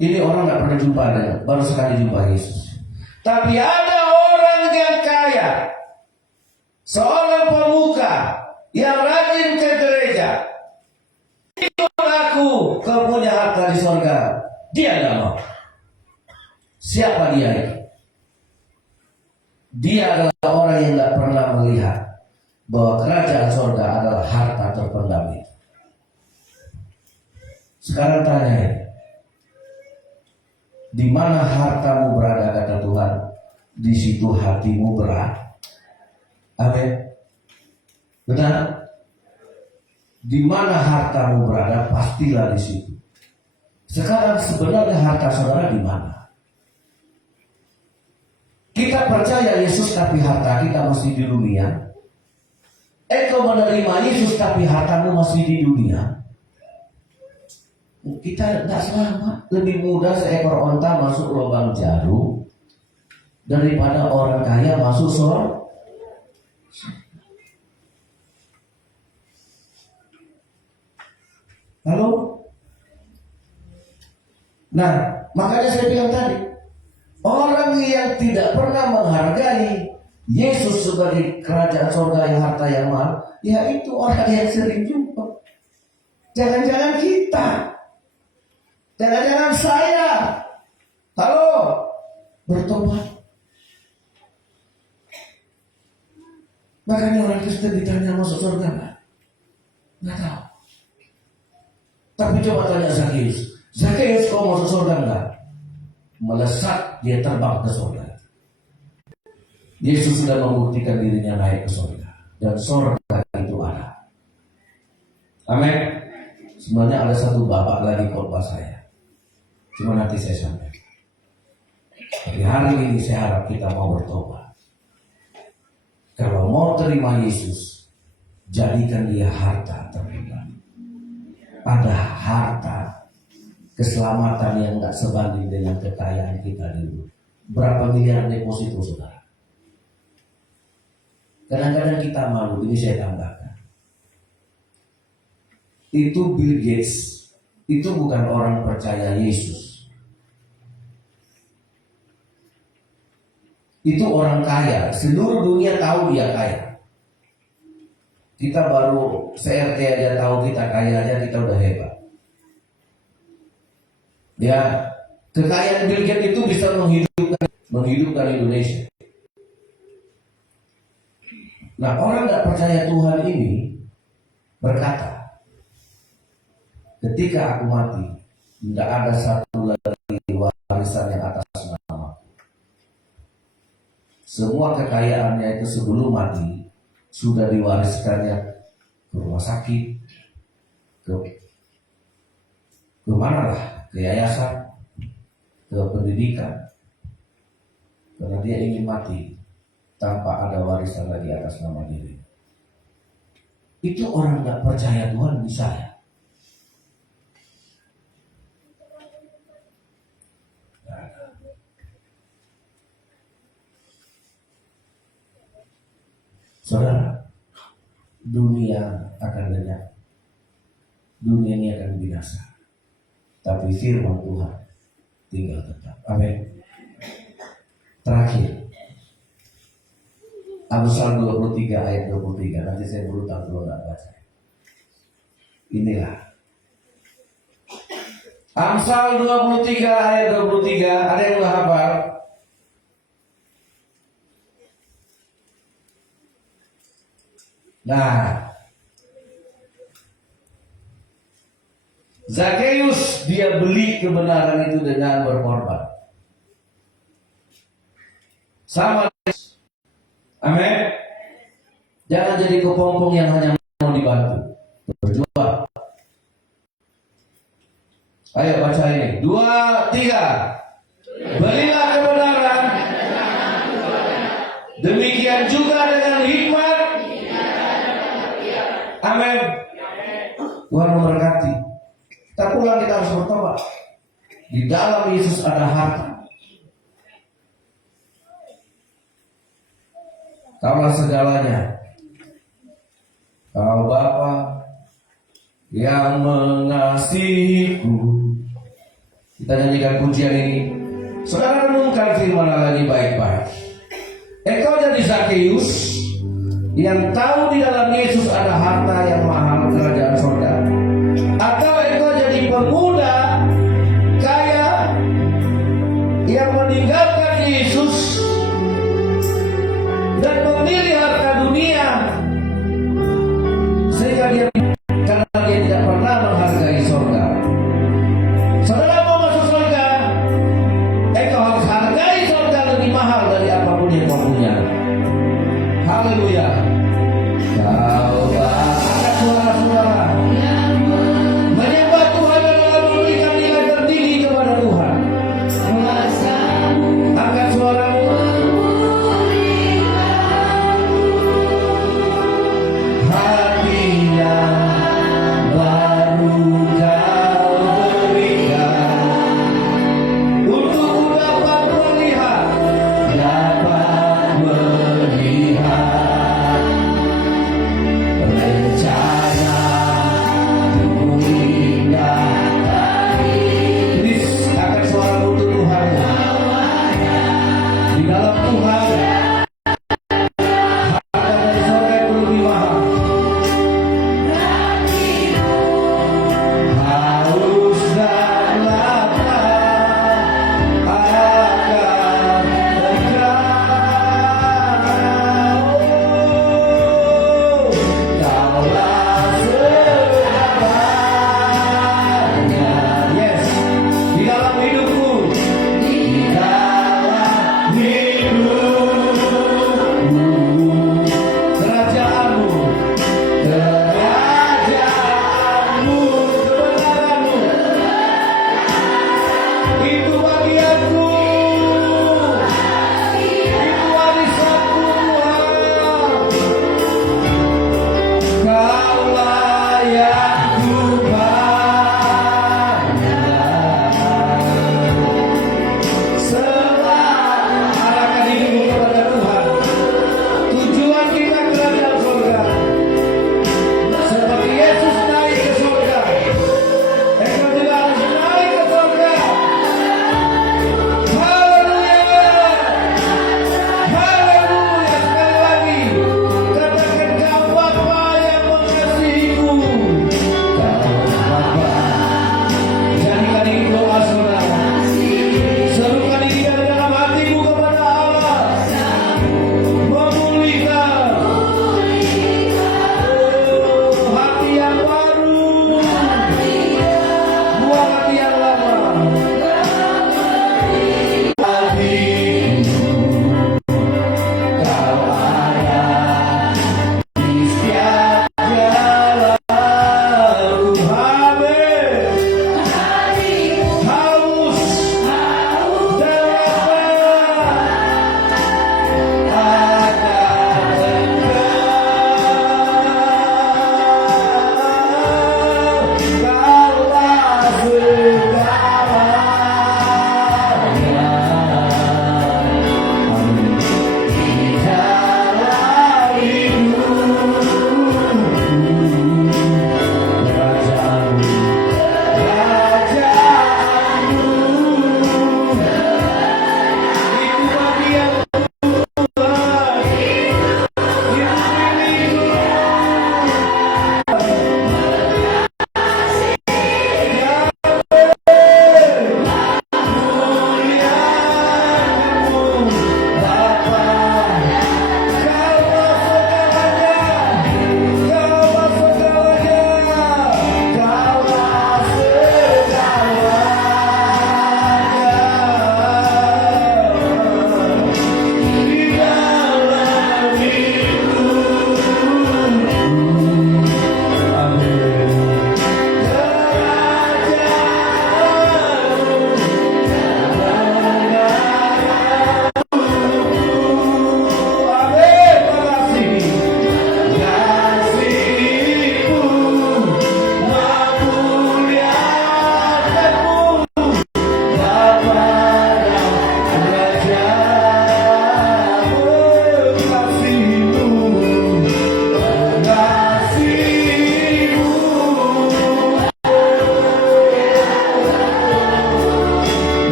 Ini orang tidak pernah jumpa dengan, baru sekali jumpa Yesus. Tapi ada orang yang kaya, seorang pemuka yang rajin ke gereja. Ikut aku, kau punya harta di surga. Dia tidak mau. Siapa dia itu? Dia adalah orang yang tidak pernah melihat bahwa kerajaan surga adalah harta terpendam itu. Sekarang tanya ya, di mana hartamu berada kata Tuhan, di situ hatimu berada. Amin. Benar? Di mana hartamu berada, pastilah di situ. Sekarang sebenarnya harta saudara di mana? Kita percaya Yesus tapi harta kita masih di dunia. Engkau menerima Yesus tapi hartamu masih di dunia. Kita tidak selamat. Lebih mudah seekor onta masuk lubang jarum daripada orang kaya masuk surga. Halo? Nah, makanya saya bilang tadi, orang yang tidak pernah menghargai Yesus sebagai kerajaan surga yang harta yang mahal, ya itu orang yang sering jumpa. Jangan-jangan kita, jangan-jangan saya, halo, bertobat. Makanya orang Kristen ditanya masuk surga nggak tahu. Tapi coba tanya Zakheus, Zakheus kau masuk surga enggak? Melesat dia terbang ke surga. Yesus sudah membuktikan dirinya naik ke surga, dan surga itu ada. Amin. Sebenarnya ada satu bapak lagi khotbah saya, cuma nanti saya sampaikan. Tapi hari ini saya harap kita mau bertobat. Kalau mau terima Yesus, jadikan dia harta terpendam. Ada harta keselamatan yang nggak sebanding dengan kekayaan kita dulu. Berapa miliar deposito saudara? Kadang-kadang kita malu, ini saya tambahkan. Itu Bill Gates, itu bukan orang percaya Yesus. Itu orang kaya, seluruh dunia tahu dia kaya. Kita baru CRT aja tahu kita kaya aja, kita udah hebat. Ya, kekayaan Bill Gates itu bisa menghidupkan Indonesia. Nah, orang tidak percaya Tuhan ini berkata, ketika aku mati, tidak ada satu lagi warisan yang atas nama. semua kekayaannya itu sebelum mati sudah diwariskannya ke rumah sakit, ke mana lah, ke yayasan, ke pendidikan, karena dia ingin mati tanpa ada warisan lagi atas nama diri. Itu orang nggak percaya Tuhan bisa ya. Saudara, dunia akan lenyap, dunia ini akan binasa, tapi firman Tuhan tinggal tetap. Amin. Terakhir, Amsal 23 ayat 23. Nanti saya berutang kalau nggak baca. Inilah Amsal 23 ayat 23. Ada yang udah hafal? Nah, Zakheus dia beli kebenaran itu dengan berkorban. Sama. Amin. Jangan jadi kepompong yang hanya mau dibantu. Berjuang. Ayo baca ini. 2, 3. Belilah kebenaran. Demikian juga dengan hikmat. Amin. Tuhan memberkati. Kita pulang, kita harus bertobat. Di dalam Yesus ada harta. Kaulah segalanya. Kau Bapa yang mengasihiku. Kita nyanyikan pujian ini. Saudara renungkan firman Allah ini baik-baik. Engkau jadi Zakheus yang tahu di dalam Yesus ada harta yang mahal, kerajaan surga. Atau engkau jadi pemuda kaya yang meninggalkan Yesus dan memilih harta dunia, sehingga dia karena dia tidak pernah menghargai surga. Saudara mau masuk surga, engkau harus hargai surga lebih mahal dari apapun yang kau punya. Haleluya. Kau angkat suara-suara menyembah Tuhan adalah memberikan nilai tertinggi kepada Tuhan. Angkat suaramu. Hati yang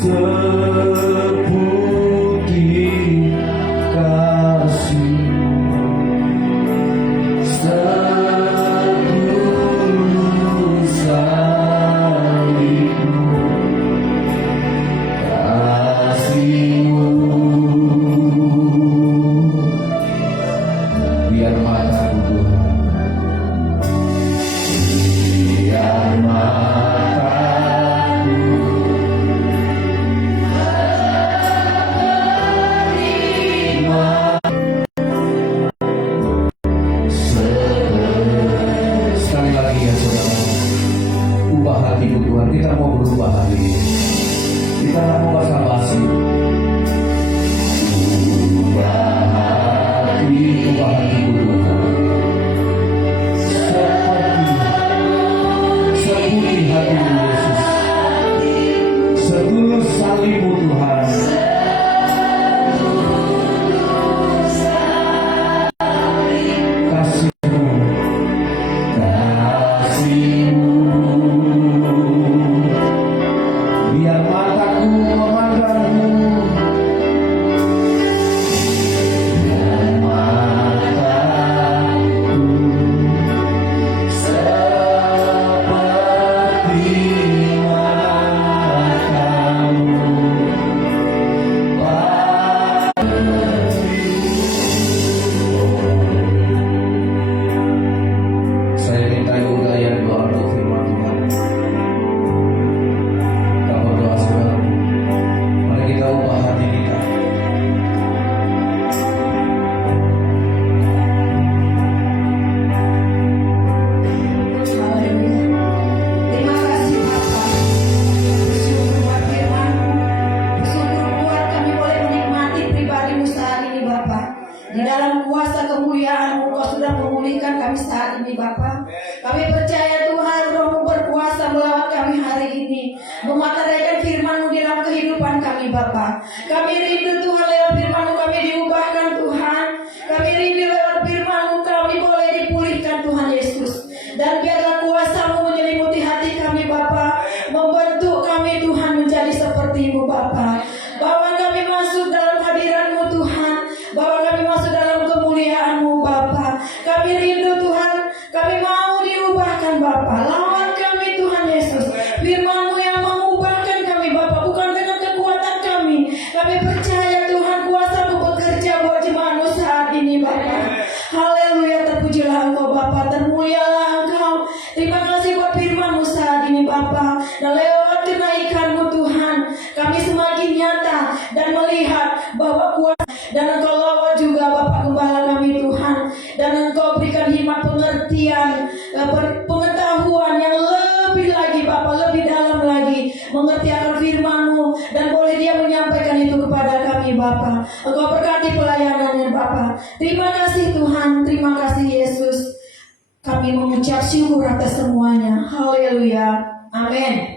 seputih kasih, setulus salibmu, kasihmu. Biar mataku Tuhan, biar mataku sekali lagi ya saudara, ubah hatiku Tuhan. Kita mau berubah hari ini, kita nggak mau basa-basi. Ubah hatiku Tuhan, seputih hatimu Yesus, setulus salibmu Tuhan. Kasihmu, kasihmu, biar mataku memandangmu, biar mataku seperti matamu. Saya minta juga yang doa untuk firman Tuhan. Kita berdoa saudara, mari kita ubah hati kita. Haleluya. Terima kasih Bapa. Bersyukur buat firman-Mu. Bersyukur buat kami boleh menikmati pribadi-Mu saat ini Bapa. Di dalam kuasa kemuliaan-Mu Kau sudah memulihkan kami saat ini Bapa. Kami percaya Tuhan Roh-Mu berkuasa melawat kami hari ini, mematahkan firman-Mu di dalam kehidupan kami Bapa. Kami rindu Tuhan lewat firman-Mu kami diubahkan Tuhan. Kami rindu lewat firman-Mu kami boleh dipulihkan Tuhan Yesus. Dan biarlah kuasa-Mu menyelimuti hati kami Bapa, membentuk kami Tuhan menjadi seperti-Mu Bapa. Bawa kami masuk dalam hadiran-Mu Tuhan, bawa kami masuk dalam kemuliaan-Mu Bapa. Kami rindu Tuhan, kami mau diubahkan Bapa. Lawan kami Tuhan Yesus, firman-Mu yang mengubahkan kami Bapa, bukan dengan kekuatan kami. Kami percaya Tuhan kuasa-Mu bekerja buat jemaat-Mu saat ini Bapa. Haleluya, terpujilah Engkau Bapa, termulialah Engkau. Terima kasih buat firman-Mu saat ini Bapa. Dan lewat kenaikan-Mu Tuhan, kami semakin nyata dan melihat bahwa kuasa dan Engkau lawat juga Bapak Gembala kami Tuhan. Dan Engkau berikan hikmat pengertian, pengetahuan yang lebih lagi Bapak, lebih dalam lagi mengerti akan firman-Mu, dan boleh Dia menyampaikan itu kepada kami Bapak. Engkau berkati pelayanannya Bapak. Terima kasih Tuhan, terima kasih Yesus. Kami mengucap syukur atas semuanya. Haleluya. Amin.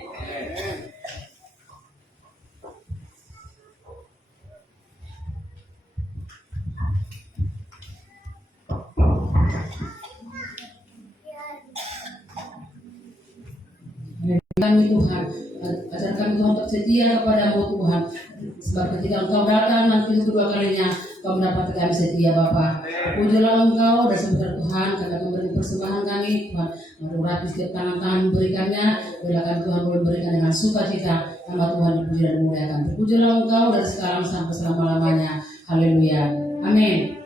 Kami Tuhan, ajar kami Tuhan untuk setia kepada-Mu Tuhan. Sebab ketika Engkau datang nanti kedua kalinya, Kau mendapat kami setia Bapa. Pujilah Engkau dan sebentar Tuhan, karena memberi persembahan kami Tuhan. Mari setiap tangan-tangan memberikannya, biarlah kami Tuhan boleh berikan dengan sukacita. Nama Tuhan dipuji dan dimuliakan. Terpujilah Engkau dari sekarang sampai selama-lamanya. Haleluya. Amin.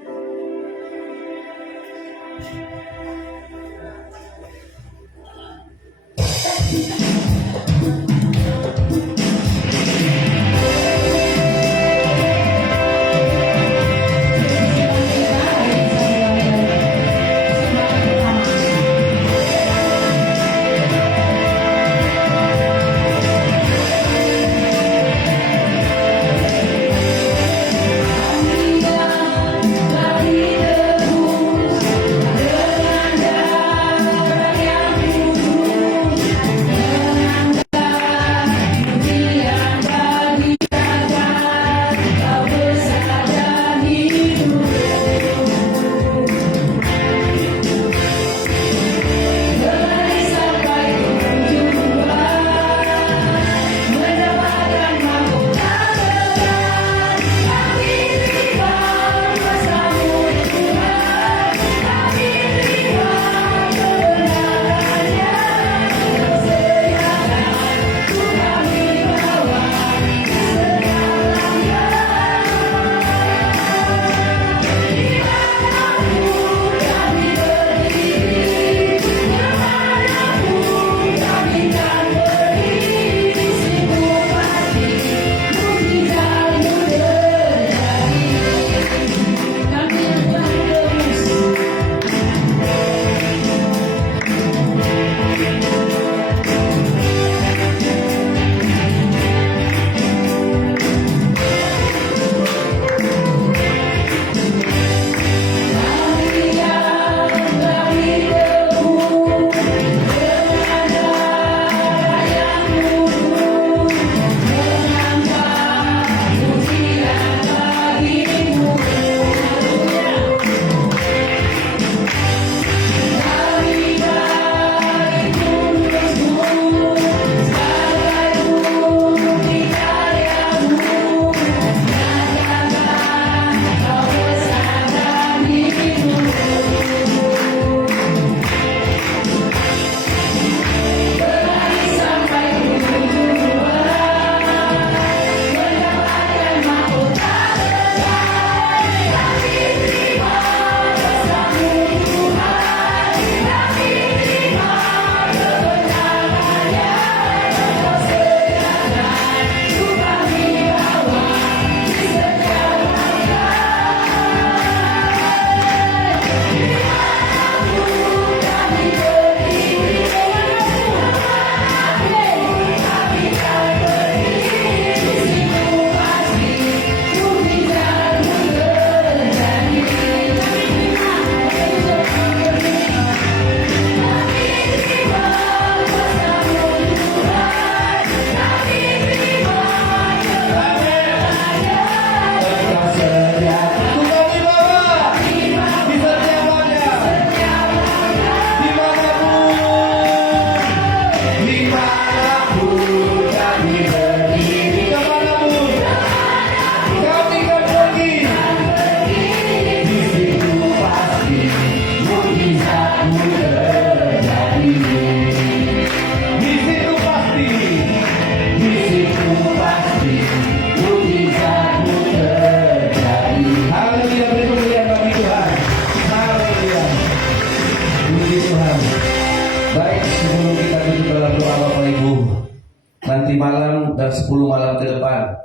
10 malam ke depan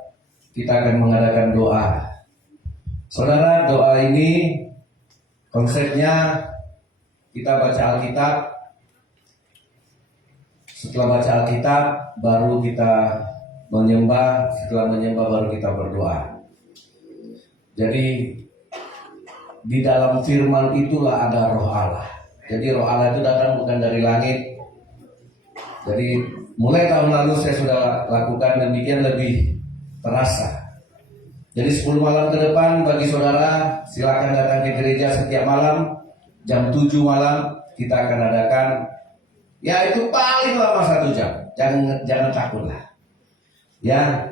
kita akan mengadakan doa. Saudara, doa ini konsepnya kita baca Alkitab. Setelah baca Alkitab baru kita menyembah, setelah menyembah baru kita berdoa. Jadi di dalam firman itulah ada roh Allah. Jadi roh Allah itu datang bukan dari langit. Jadi mulai tahun lalu saya sudah lakukan demikian, lebih terasa. Jadi 10 malam ke depan bagi saudara silakan datang ke gereja setiap malam. Jam 7 malam kita akan adakan, ya itu paling lama 1 jam. Jangan takutlah. Ya,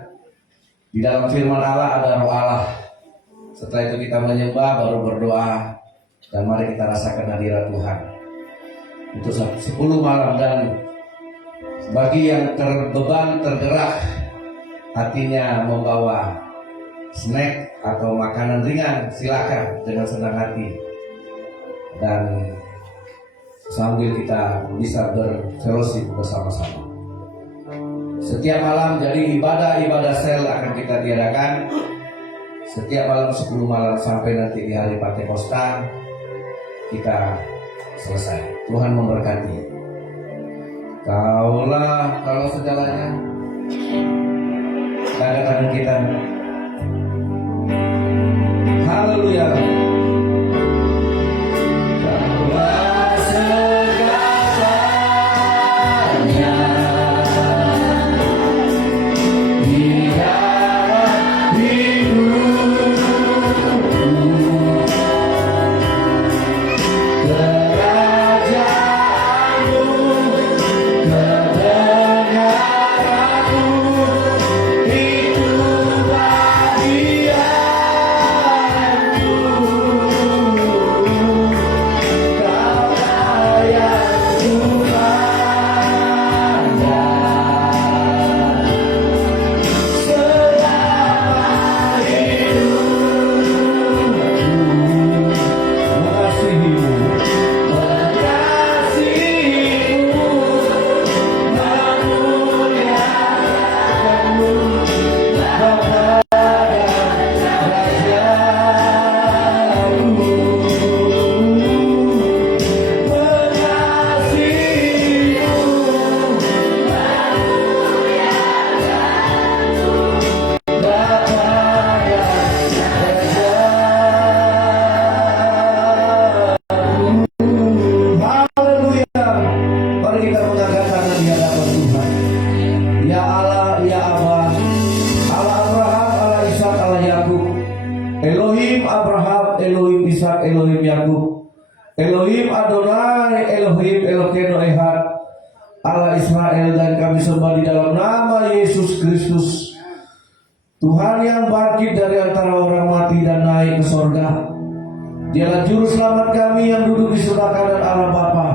di dalam firman Allah ada roh Allah. Setelah itu kita menyembah baru berdoa, dan mari kita rasakan hadirat Tuhan untuk 10 malam. Dan bagi yang terbeban, tergerak hatinya membawa snack atau makanan ringan, silakan dengan senang hati, dan sambil kita bisa berfellowship bersama-sama setiap malam. Jadi ibadah sel akan kita tiadakan setiap malam 10 malam sampai nanti di hari Pentakosta kita selesai. Tuhan memberkati. Kaulah kalau segalanya. Angkat tangan kita. Haleluya. Kaulah segalanya di dalam hidupku. Kerajaanmu, kebenaranmu, itu bagianku. Kau layak kupandang selama hidupku. Mengasihimu, mengasihimu, memuliakanmu, Bapa dan Rajaku. Mengasihimu, Bapa dan Rajaku. Haleluya. Mari kita mengangkat tangan di hadapan Tuhan. Ya Allah, ya Aba, Allah Abraham, Allah Ishak, Allah Yakub. Elohim Abraham, Elohim Ishak, Elohim Yakub. Elohim Adonai, Elohim Elokeinu Ehad, Allah Israel, dan kami sembah di dalam nama Yesus Kristus, Tuhan yang bangkit dari antara orang mati dan naik ke sorga. Dialah juru selamat kami yang duduk di sebelah kanan Allah Bapa,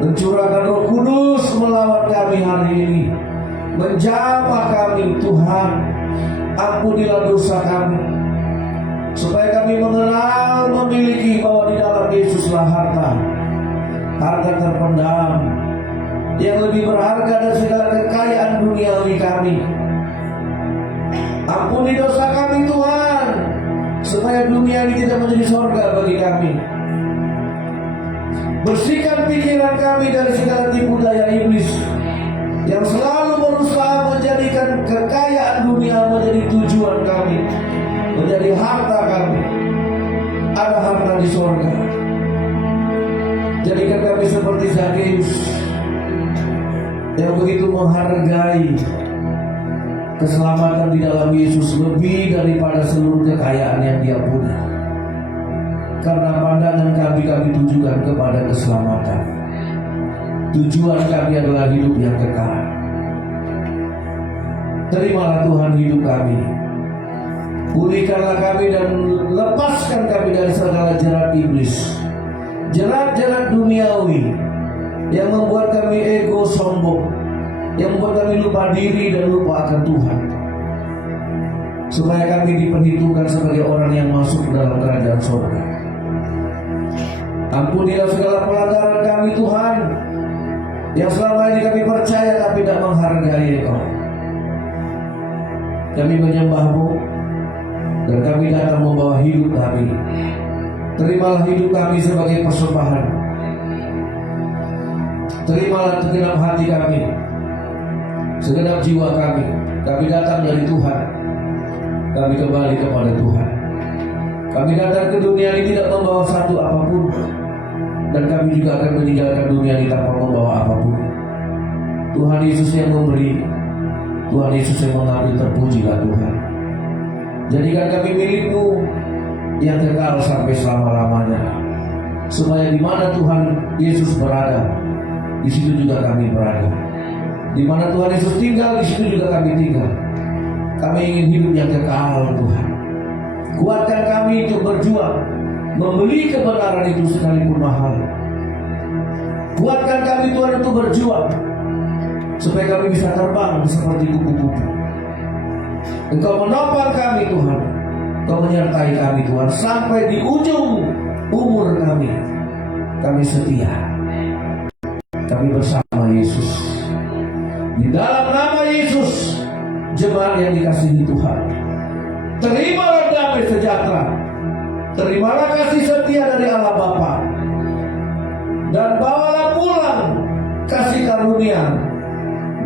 mencurahkan Roh Kudus melawat kami hari ini, menjamah kami. Tuhan, ampunilah dosa kami, supaya kami mengenal, memiliki bahwa di dalam Yesuslah harta terpendam yang lebih berharga dari segala kekayaan duniawi kami. Ampuni dosa kami Tuhan, supaya dunia ini tidak menjadi sorga bagi kami. Bersihkan pikiran kami dari segala tipu daya iblis yang selalu berusaha menjadikan kekayaan dunia menjadi tujuan kami, menjadi harta kami. Ada harta di sorga. Jadikan kami seperti Zakheus yang begitu menghargai keselamatan di dalam Yesus lebih daripada seluruh kekayaan yang dia punya. Karena pandangan kami tujukan kepada keselamatan. Tujuan kami adalah hidup yang kekal. Terimalah Tuhan hidup kami. Pulihkanlah kami dan lepaskan kami dari segala jerat iblis, jerat-jerat duniawi yang membuat kami ego sombong, yang membuat kami lupa diri dan lupa akan Tuhan, supaya kami diperhitungkan sebagai orang yang masuk dalam kerajaan surga. Ampunilah segala pelanggaran kami Tuhan, yang selama ini kami percaya tapi tidak menghargai Engkau. Kami menyembah-Mu dan kami datang membawa hidup kami. Terimalah hidup kami sebagai persembahan. Terimalah segenap hati kami, segenap jiwa kami. Kami datang dari Tuhan. Kami kembali kepada Tuhan. Kami datang ke dunia ini tidak membawa satu apapun, dan kami juga akan meninggalkan dunia ini tanpa membawa apapun. Tuhan Yesus yang memberi, Tuhan Yesus yang mengambil, terpujilah Tuhan. Jadikan kami milik-Mu yang kekal sampai selama-lamanya, supaya di mana Tuhan Yesus berada, di situ juga kami berada. Di mana Tuhan Yesus tinggal, di situ juga kami tinggal. Kami ingin hidup yang kekal, Tuhan. Kuatkan kami untuk berjuang membeli kebenaran itu sekalipun mahal. Kuatkan kami Tuhan untuk berjuang supaya kami bisa terbang seperti kupu-kupu. Engkau menopang kami Tuhan, Engkau menyertai kami Tuhan sampai di ujung umur kami. Kami setia, kami bersama Yesus. Di dalam nama Yesus, jemaat yang dikasihi Tuhan, terimalah damai sejahtera, terimalah kasih setia dari Allah Bapa, dan bawalah pulang kasih karunia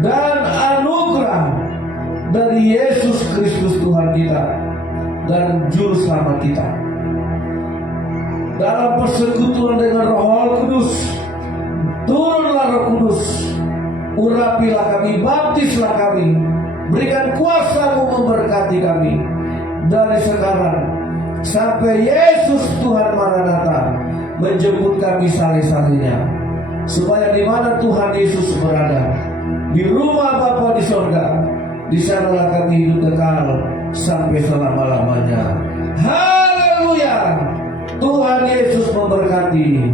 dan anugerah dari Yesus Kristus Tuhan kita dan Juru Selamat kita. Dalam persekutuan dengan Roh Kudus, turunlah Roh Kudus, urapilah kami, baptislah kami, berikan kuasa-Mu memberkati kami dari sekarang sampai Yesus Tuhan Maranatha menjemput kami sale-salenya, supaya di mana Tuhan Yesus berada, di rumah Bapa di sorga, di sanalah kami hidup kekal sampai selama-lamanya. Haleluya! Tuhan Yesus memberkati.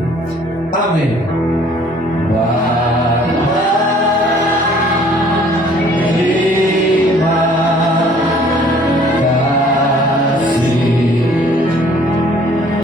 Amin.